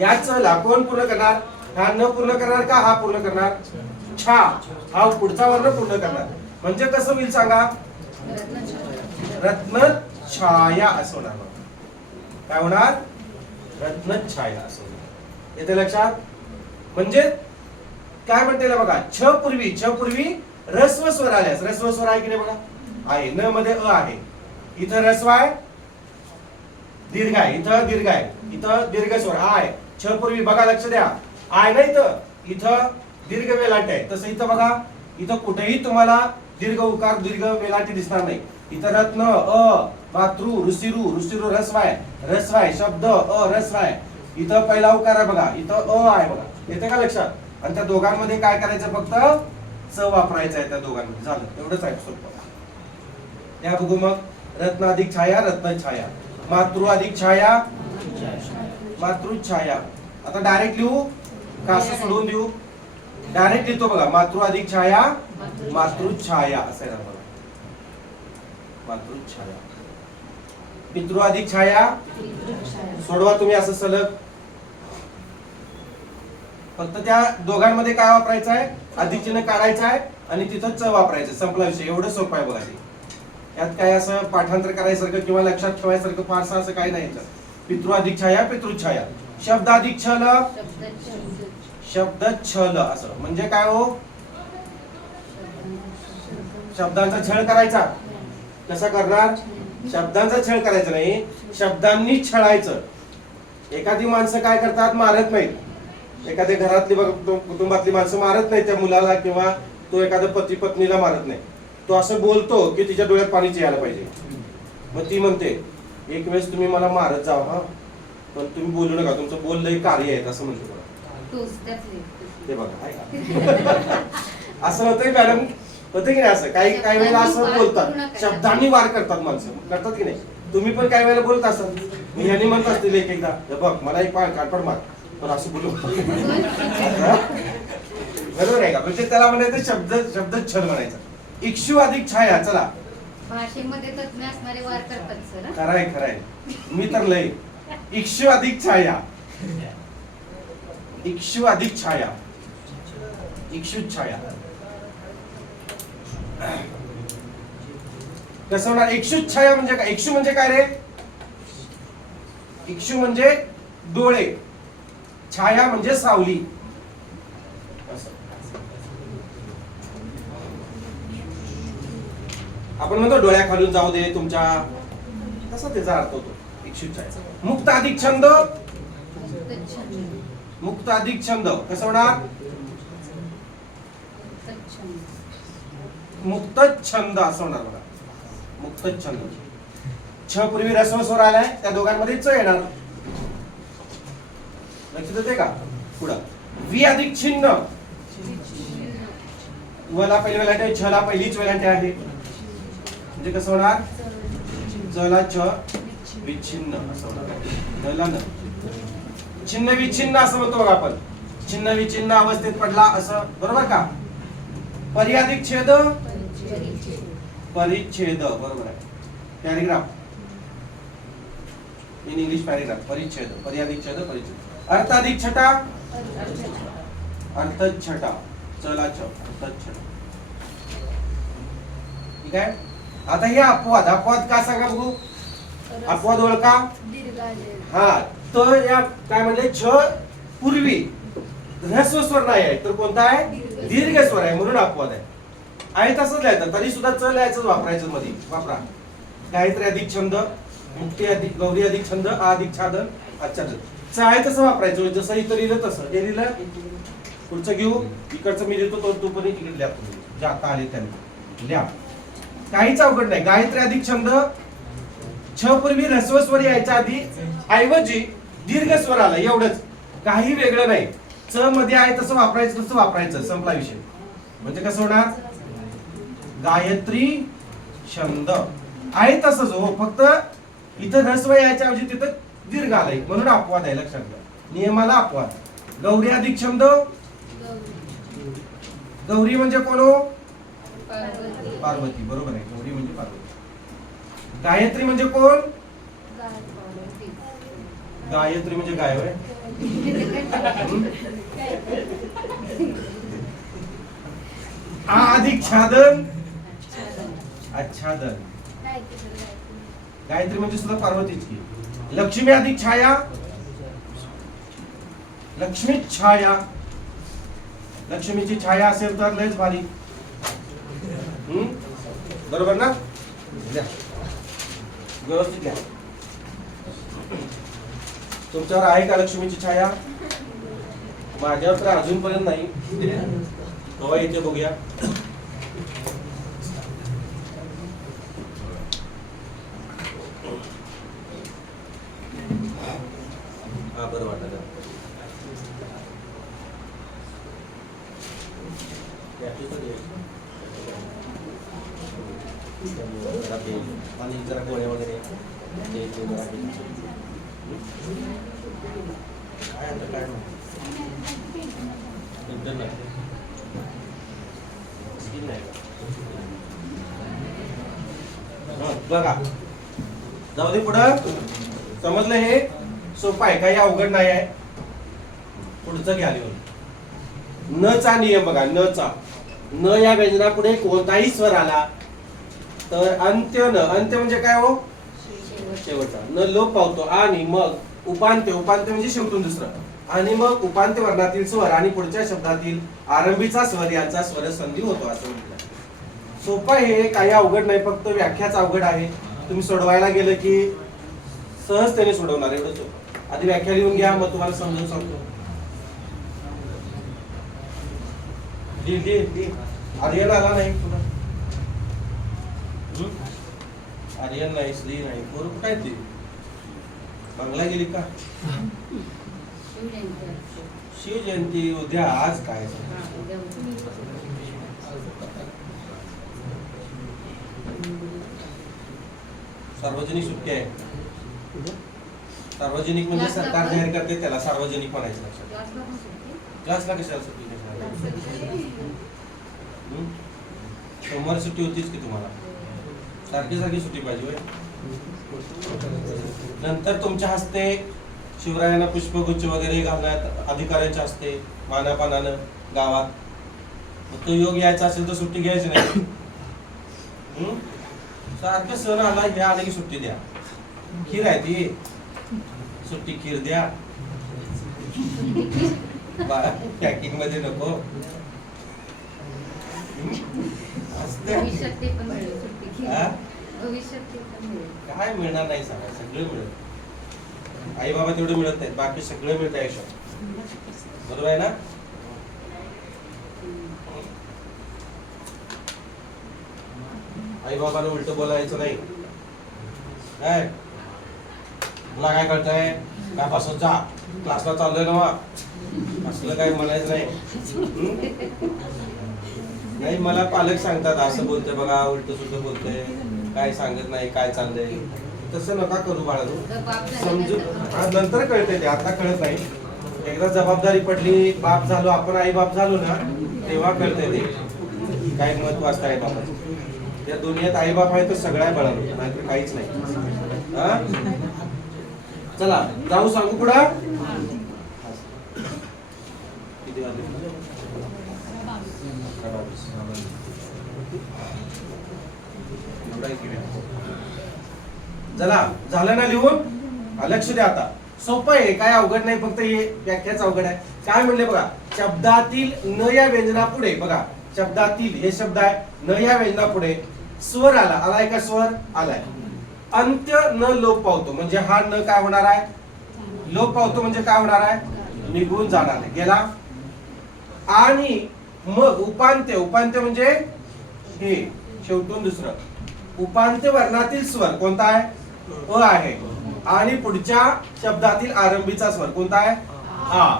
या च ला कोण पूर्ण करणार? हा न पूर्ण करणार का हा पूर्ण करणार? छा हा पुढचा वर्ण पूर्ण करणार. म्हणजे कसं होईल सांगा? रत्न छाया असं होणार. काय होणार? रत्न छाया असं होणार. येते लक्षात? म्हणजे काय म्हणते बघा, छ पूर्वी ऱ्हस्व स्वर आल्यास. ऱ्हस्व स्वर आहे की नाही बघा? आहे. न मध्ये अ आहे. इथं ऱ्हस्व आहे, दीर्घ आहे. इथं दीर्घ आहे, इथं दीर्घ स्वर आहे. छ पूर्वी बघा, लक्ष द्या. आहे ना इथं? इथं दीर्घ वेलांटी आहे. तसं इथं बघा, इथं कुठेही तुम्हाला दीर्घ उकार दीर्घ वेलांटी दिसणार नाही. इथं रत्न अ, मातृ रुसिरू ऱ्हस्व आहे. शब्द अ ऱ्हस्व आहे. इथं पहिला उकार आहे बघा, इथं अ आहे बघा. येते का लक्षात? आणि त्या दोघांमध्ये काय करायचं? फक्त च वापरायचं आहे त्या दोघांमध्ये. झालं, एवढंच आहे सोपं. त्या बघू मग. रत्न अधिक छाया, रत्न छाया. मातृ अधिक छाया, मातृ छाया. आता डायरेक्ट लिहू का असं सोडून देऊ? डायरेक्ट लिहितो बघा. मातृ अधिक छाया, मातृ छाया असं आहे बघा. मातृ छाया. पितृ अधिक छाया. सोडवा तुम्ही असं सलग. फक्त त्या दोघांमध्ये काय वापरायचं आहे? अधिक चिन्ह काढायचं आहे आणि तिथं च वापरायचं. संपला विषय. एवढं सोपं आहे बघा ते. यात काय असं पाठांतर करायसारखं किंवा लक्षात ठेवायसारखं फारसं असं काही नाही. पितृ अधिक छाया, पितृ छाया. शब्द अधिक छल, शब्द छल असं म्हणजे काय हो? शब्दांचा छळ करायचा. कसा करणार? शब्दांचा छळ करायचा नाही, शब्दांनी छळायचं. एखादी माणसं काय करतात? मारत नाहीत. एखाद्या घरातली कुटुंबातली माणसं मारत नाही त्या मुलाला, किंवा तो एखाद्या पती पत्नीला मारत नाही. तो असं बोलतो की तिच्या डोळ्यात पाणीच यायला पाहिजे. मग ती म्हणते, एक वेळेस तुम्ही मला मारत जावा हा, पण तुम्ही बोलू नका, तुमचं बोललंय कार्य आहे असं म्हणतो बघा. ते बघा असं होतंय मॅडम. होतं की नाही असं? काही काही वेळेला असं बोलतात, शब्दांनी वार करतात माणसं. करतात की नाही? तुम्ही पण काही वेळेला बोलत असाल. मी यांनी म्हणत असतील एकदा, बघ मला एक काटपड मार, पण असं बोलू. बरोबर आहे का? म्हणजे त्याला म्हणायचं शब्द छल म्हणायचा. इक्षु अधिक छाया. चला, भाषेमध्ये तज्ञ असणारे वार करतात सर. खरंय. मी तर लय. इक्षु अधिक छाया, इक्षु अधिक छाया, इक्षु छाया. कसं होणार? इक्षु छाया म्हणजे काय? इक्षु म्हणजे काय रे? इक्षु म्हणजे डोळे, छाया म्हणजे सावली. आपण म्हणतो डोळ्या खालून जाऊ दे तुमच्या, तसा त्याचा अर्थ होतो इक्षु छाया. मुक्त अधिक छंद, मुक्त अधिक छंद कसं होणार? मुक्त छंद असं होणार बघा. मुक्त छंद. छ पूर्वी ऱ्हस्व स्वर आलाय, त्या दोघांमध्ये च येणार. लक्षात येते का? पुढं वि अधिक छिन्न. वला पहिली वेलांटी आहे, छ ला पहिलीच वेलांटी आहे. म्हणजे कसं होणार? जला च विच्छिन्न असं होणार. जला न छिन्न विच्छिन्न असं म्हणतो बघा आपण. छिन्न विच्छिन्न अवस्थेत पडला असं. बरोबर का? परिच्छेद छेद, परिच्छेद बरोबर आहे. Paragraph in English paragraph. परिच्छेद, परिच्छेद, परिच्छेद. अर्थ अधिक छटा, अर्थ छटा. चला छ अर्थ छटा. ठीक आहे. आता हे अपवाद. अपवाद का सांगा बघू? अपवाद ओळखा. हा, तर या काय म्हणजे छ पूर्वी ऱ्हस्व स्वर नाही आहे, तर कोणता आहे? दीर्घ स्वर आहे, म्हणून अपवाद आहे. आहे तसंच लिहायचं, तरी सुद्धा च लिहायचं वापरायचं मध्ये. वापरा. गायत्री अधिक छंद, मुक्ती अधिक, गौरी अधिक छंद, आ अधिक छादन, आच्छादन. च आहे तसं वापरायचं. जसं इथं लिहिलं तसं. हे लिहिलं पुढचं घेऊ, इकडचं मी देतो, तो पण इकडे लिहा तुम्ही, जे आता आले त्यांनी लिहा. काहीच अवघड नाही. गायत्री अधिक छंद, छ पूर्वी ऱ्हस्व स्वर यायच्या आधी ऐवजी दीर्घ स्वर आला, एवढंच, काही वेगळं नाही. च मध्ये आहे तसं वापरायचं, तसं वापरायचं, संपला विषय. म्हणजे कसं होणार, गायत्री छंद आहे तसंच हो, फक्त इथं ऱ्हस्व यायच्या ऐवजी तिथं दीर्घ आलाय, म्हणून अपवाद आहे, लक्षात घ्या, नियमाला अपवाद. गौरी अधिक छंद, गौरी म्हणजे कोण हो, पार्वती. पार्वती, बरोबर आहे, गौरी म्हणजे पार्वती. गायत्री म्हणजे कोण, गायत्री म्हणजे गाय होय. आ अधिक छादन, आच्छादन. गायत्री म्हणजे सुद्धा पार्वतीच की. लक्ष्मी अधिक छाया, लक्ष्मी छाया. लक्ष्मीची छाया असेल तर लयच भारी. बरोबर ना, द्या. व्यवस्थित घ्या. तुमच्यावर आहे का लक्ष्मीची छाया? माझ्यावर तर अजूनपर्यंत नाही. केव्हा येते बघूया. हा, बरं वाटत आणि जरा गोळ्या वगैरे काय आता काय बघा, जाऊ दे पुढं. समजलं, हे सोपं आहे, काही अवघड नाही आहे. पुढचं घ्या लिहून. न चा नियम बघा, न चा, न या व्यंजनापुढे कोणताही स्वर आला तर अंत्य न, अंत्य म्हणजे काय हो, शेवटचा, न लोप पावतो आणि मग उपांत्य, उपांत्य म्हणजे शेवटून दुसरं, आणि मग उपांत्य वर्णातील स्वर आणि पुढच्या शब्दातील आरंभीचा स्वर यांचा स्वर संधी होतो, असं म्हटलं. सोपं आहे, काही अवघड नाही, फक्त व्याख्याच अवघड आहे. तुम्ही सोडवायला गेलं की सहजतेने सोडवणार, एवढं सोपं. आधी व्याख्या लिहून घ्या, मग तुम्हाला समजून सांगतो. आर्यन आला नाही तुला, आर्यन नाही, श्री नाही, बरोबर. काय ते बंगला गेली का? शिवजयंती उद्या, आज काय सार्वजनिक सुट्टी आहे. सार्वजनिक म्हणजे सरकार जाहीर करते त्याला सार्वजनिक म्हणायचं. लक्षात, क्लासला कशाला सुट्टी? सोमवार सुट्टी होतीच की तुम्हाला, सारखी सारखी सुट्टी पाहिजे होय. नंतर तुमच्या हस्ते शिवरायांना पुष्पगुच्छ वगैरे घालण्यात अधिकाऱ्यांच्या हस्ते मानापानानं गावात. तो योग यायचा असेल तर सुट्टी घ्यायची नाही. सारखं सण आला, हे आलं की सुट्टी द्या. खीर आहे ती, सुट्टी खीर द्या, पॅकिंग मध्ये नको. काय मिळणार नाही सांगा, सगळं मिळत. आई बाबा तेवढं मिळत नाहीत, बाकी सगळं मिळत आयुष्यात. बरोबर आहे ना? आई बाबाला उलट बोलायचं नाही. काय तुला काय कळतंय, काय बसत जा, क्लासला चाललोय ना, असलं काय म्हणायचं नाही. नाही, मला पालक सांगतात असं बोलतोय बघा, उलट सुद्धा बोलतोय, काय सांगत नाही, काय चाललंय. तसं नका करू बाळांनो, समजून. नंतर कळतंय ते, आता कळत नाही. एकदा जबाबदारी पडली, बाप झालो आपण, आई बाप झालो ना, तेव्हा कळतंय ते काय महत्व असतं आई बापाचं. या दुनियेत आई बाप आहे तर सगळं आहे बाळांनो, नाहीतर काहीच नाही. चला जाऊ, सांगू पुढं. किती वाजले? चला, झालं ना लिहून? लक्ष द्या आता. सोपं आहे, काय अवघड नाही, फक्त हे व्याख्याच अवघड आहे. काय म्हणले बघा, शब्दातील न या व्यंजनापुढे, बघा शब्दातील हे शब्द आहे, न या व्यंजनापुढे स्वर आला, आलाय का स्वर? आलाय. अंत्य न लोप पावतो, म्हणजे हा न काय होणार आहे? लोप पावतो म्हणजे काय होणार आहे? निघून जाणार आहे. गेला. आणि मग उपांत्य, उपांत्य म्हणजे हे शेवटून दुसरं उपांत्य वर्णातील स्वर कोणता आहे? अ आहे. आणि पुढच्या शब्दातील आरंभीचा स्वर कोणता आहे? आ.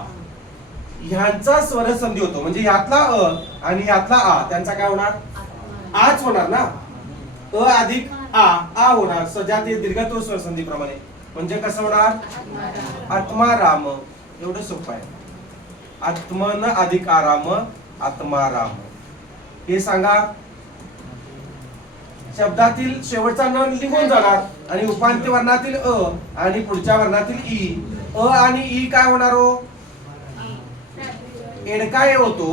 ह्यांचा स्वरसंधी होतो, म्हणजे ह्यातला अ आणि ह्यातला आ त्यांचा काय होणार? आच होणार ना. अ अधिक आ होणार सजातीय दीर्घत्व स्वरसंधी प्रमाणे. म्हणजे कसं होणार? आत्माराम. एवढं सोपं आहे. आत्मन अधिक आराम, आत्माराम. हे सांगा. शब्दातील शेवटचा न निघून जाणार आणि उपांत्य वर्णातील अ आणि पुढच्या वर्णातील ई. अ आणि ई काय होणार हो? एडकाय होतो.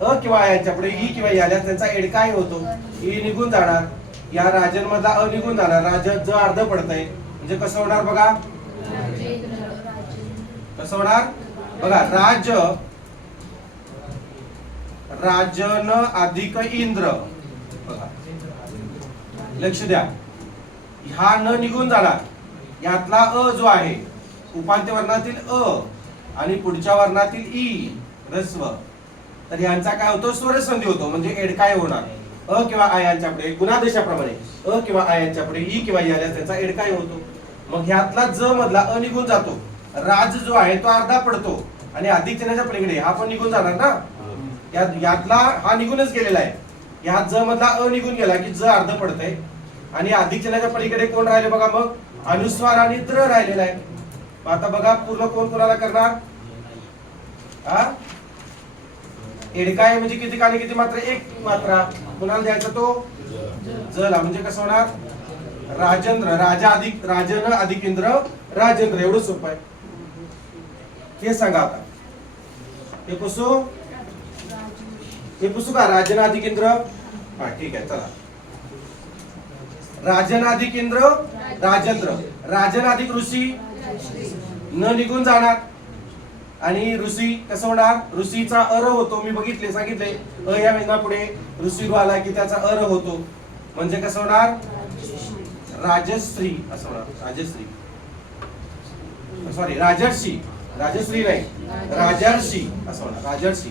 अ किंवा यांच्यापुढे ई किंवा याला त्यांचा एडकाय होतो. ई निघून जाणार. या राजन मधला अ निघून जाणार. राज ज अर्ध पडतंय. म्हणजे कसं होणार बघा? कसं होणार बघा? राज, राजन अधिक इंद्र. बघा लक्ष द्या. हा न निघून जाणार. यातला अ जो आहे उपांत्य वर्णातील अ आणि पुढच्या वर्णातील ई रस्व, तर यांचा काय होतो? स्वरसंधी होतो. म्हणजे एडकाय होणार. अ किंवा आ यांच्या पुढे गुणादेशाप्रमाणे अ किंवा आ यांच्या पुढे ई किंवा याला त्यांचा एडकाय होतो. मग ह्यातला ज मधला अ निघून जातो. राज जो आहे तो अर्धा पडतो आणि अधिक चिन्हाच्या पलीकडे हा पण निघून जाणार ना. यातला हा निघूनच गेलेला आहे. ह्यात ज मधला अ निघून गेला की ज अर्ध पडतंय आणि अधिक चिन्हाच्या पलीकडे कोण राहिले बघा? मग अनुस्वार आणि द्र राहिलेला आहे. आता बघा पूर्ण कोण कोणाला करणार? हा एडकाय म्हणजे किती कानी किती मात्रा? एक मात्रा. कुणाला द्यायचा तो? जला. म्हणजे कसं होणार? राजेंद्र. राजा अधिक राजन अधिक इंद्र राजेंद्र. एवढं सोपं आहे. हे सांगा आता. हे पुसू? हे पुसू का? राजन अधिक इंद्र. हा ठीक आहे चला. राजन अधिक इंद्र राजेंद्र. राजन अधिक ऋषी न निघून जाणार आणि ऋषी कसं होणार? ऋषीचा अर होतो. मी बघितले सांगितले अ या वेळेला पुढे ऋषी आला की त्याचा अर होतो. म्हणजे कसं होणार? राजश्री असं होणार. राजश्री सॉरी राजर्षी. राजश्री नाही राजर्षी असं होणार. राजर्षी.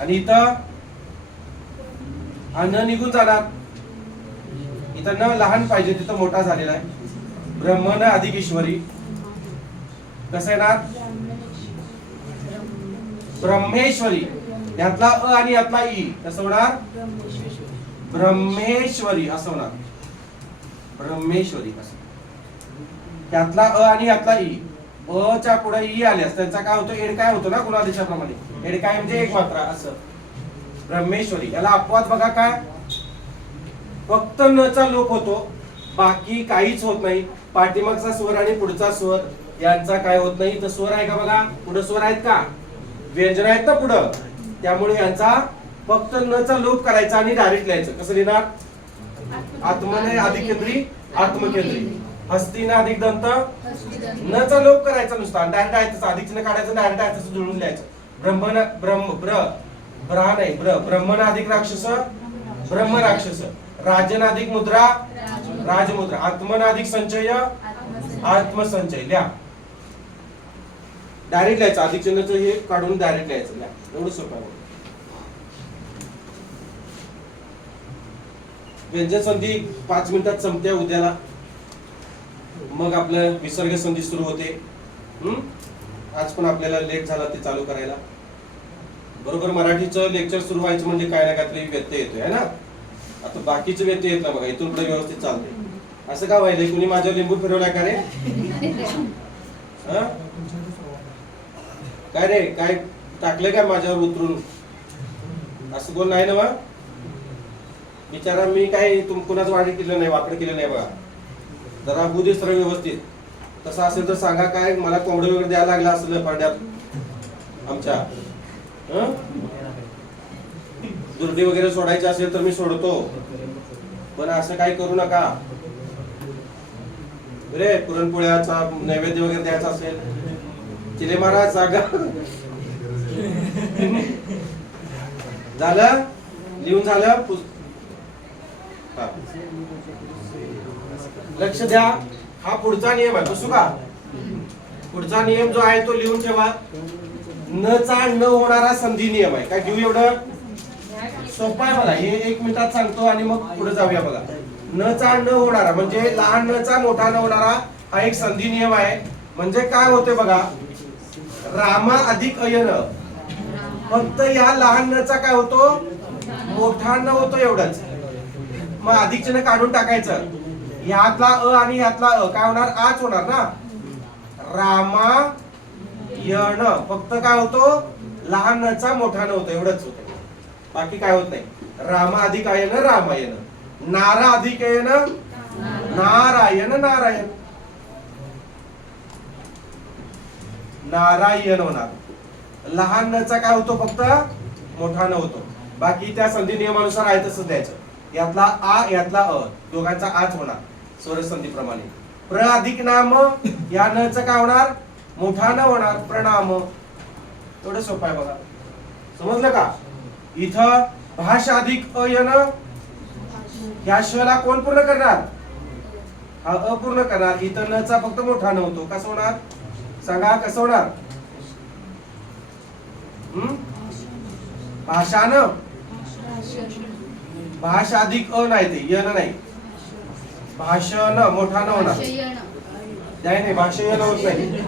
आणि इथं न निघून जाणार. इथं न लहान पाहिजे तिथं मोठा झालेला आहे. ब्रह्मन अधिक ईश्वरी. कसं येणार? ब्रह्मेश्वरी. यातला अ आणि यातला ई कसं होणार? ब्रह्मेश्वरी असं होणार. ब्रह्मेश्वरी असं. यातला अ आणि यातला ई. अ च्या पुढे ई आल्यास त्यांचा काय होतो? एडकाय होतो ना गुणादेशाप्रमाणे. एडकाय म्हणजे एक मात्रा असं. ब्रह्मेश्वरी. याला अपवाद बघा काय? फक्त न चा लोप होतो. बाकी काहीच होत नाही. पाठीमागचा स्वर आणि पुढचा स्वर यांचा काय होत नाही. तर स्वर आहे का बघा? पुढे स्वर आहेत का? व्यंजन आहेत ना पुढं. त्यामुळे यांचा फक्त न चा लोप करायचा आणि डायरेक्ट लिहायचं. कसं लिहिणार? आत्मने अधिक केंद्री आत्मकेंद्री. हस्तीने अधिक दंत न चा लोप करायचा नुसता डायरेक्ट आहे अधिक चिन्ह काढायचं डायरेक्ट आहे तसं जुळून लिहायचं. ब्रह्मन ब्रह्म ब्रा नाही ब्रह्मन अधिक राक्षस ब्रह्म राक्षस. राजन अधिक मुद्रा राजमुद्रा. आत्मन अधिक संचय आत्मसंचय. लिहा डायरेक्ट लिहायचं. अधिक चिन्हाचं हे काढून डायरेक्ट लिहायचं. लिहा एवढं सोपं आहे. व्यंजन संधी 5 मिनिटात संपते उद्याला. मग आपलं विसर्ग संधी सुरू होते. आज पण आपल्याला लेट झाला ते चालू करायला. बरोबर मराठीचं लेक्चर सुरू व्हायचं म्हणजे काय ना काहीतरी व्यत्यय येतोय है ना. आता बाकीचे व्यत्यय येत ना बघा. इथून पुढे व्यवस्थित चालते. असं का व्हायलंय? कुणी माझ्यावर लिंबू फिरवलाय का रे? काय रे? काय टाकलं काय माझ्यावर उतरून? असं कोण नाही ना बा? बिचारा मी काय कुणाचं वाढ केलं नाही वाकड केलं नाही बघा. जरा बुद्धी सरळ व्यवस्थित. तसं असेल तर सांगा. काय मला कोंबडं वगैरे द्यायला लागला असेल पाड्यात आमच्या. दुर्डी वगैरे सोडायची असेल तर मी सोडतो. पण असं काही करू नका रे. पुरणपोळ्याचा नैवेद्य वगैरे द्यायचा असेल चिले महाराज जागा झालं? लिहून झालं? लक्ष द्या. हा पुढचा नियम आहे. बसू का? पुढचा नियम जो आहे तो लिहून ठेवा. न चा न होणारा संधी नियम आहे. काय घेऊ एवढं सोपं आहे मला, हे 1 मिनिटात सांगतो आणि मग पुढे जाऊया. बघा, न चा न होणारा म्हणजे लहान न चा मोठा न होणारा हा एक संधी नियम आहे. म्हणजे काय होते बघा, रामा अधिक अयन, फक्त या लहान न चा काय होतो मोठा न होतो एवढंच. मग अधिक चिन्ह काढून टाकायचं. ह्यातला अ आणि ह्यातला अ काय होणार, आच होणार ना. रामा यण फक्त काय होतो लहान न चा मोठा न होतो एवढंच होतं, बाकी काय होत नाही. रामा अधिक अयन रामायण, नारा अधिक अयन नारायण नारायण, नारायण होणार. लहान न चा काय होतो फक्त मोठा न होतो, बाकी त्या संधी नियमानुसार आहे तसंच द्यायचं. यातला आ यातला अ दोघांचा आच होणार स्वरस संधी प्रमाणे. प्र अधिक नाम या न च काय होणार मोठा न होणार, प्रणाम. एवढं सोपं आहे बघा, समजलं का. इथं भाषा अधिक अयन, या शला कोण पूर्ण करणार, हा अपूर्ण करणार. इथं न चा फक्त मोठा न होतो, कसं होणार सांगा, कसं होणार. भाषान, भाषा अधिक अ नाही ते यन नाही, भाषण मोठा न होणार. नाही भाषण होत नाही,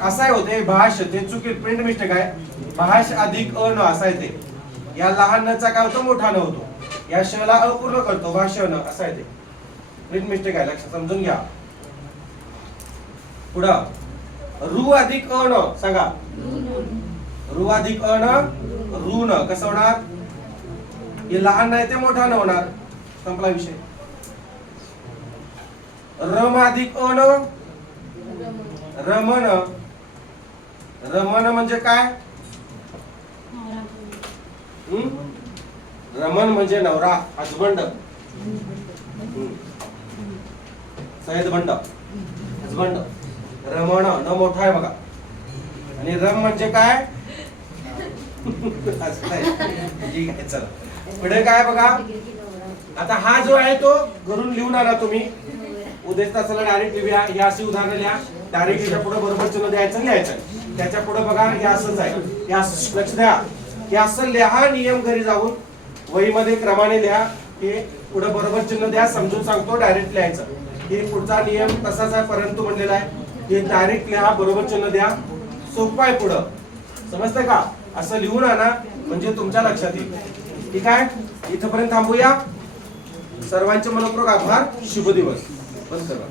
असं आहे होते भाष, ते चुकी प्रिंट मिस्टेक आहे. भाष अधिक अ न असं आहे ते. या लहान न चा काय होतो मोठा न होतो, या शला अपूर्ण करतो भाषण असं आहे ते. प्रिंट मिस्टेक आहे, लक्षात समजून घ्या. पुढं रु अधिक अ न सांगा, रु अधिक अ न रु न कसं होणार, हे लहान नाही ते मोठा न होणार, संपला विषय. रम अधिक अ न रमण, रमण म्हणजे काय, रमण म्हणजे नवरा हजबंड, सैदबंड हजबंड. रमण न मोठा आहे बघा, आणि रम म्हणजे काय असं नाही. ठीक आहे चला पुढे काय बघा. आता हा जो आहे तो घरून लिहून आणा तुम्ही, उद्देश तासाला डायरेक्ट लिहूया. ही अशी उदाहरणं लिहा, डायरेक्ट याच्या पुढे बरोबर चिन्ह द्यायचं लिहायचं. त्याच्या पुढे बघा हे असंच आहे, हे असं लक्ष द्या. हे असं लिहा, नियम घरी जाऊन वहीमध्ये क्रमाने लिहा. हे पुढे बरोबर चिन्ह द्या, समजून सांगतो डायरेक्ट लिहायचं. हे पुढचा नियम तसाच आहे, परंतु म्हणलेला आहे. हे डायरेक्ट लिहा, बरोबर चिन्ह द्या, सोपं आहे पुढं, समजतंय का. असं लिहून आणा म्हणजे तुमच्या लक्षात येईल. ठीक आहे, इथपर्यंत थांबूया. सर्वांचे मनपूर्वक आभार. शुभ दिवस. बंद करा.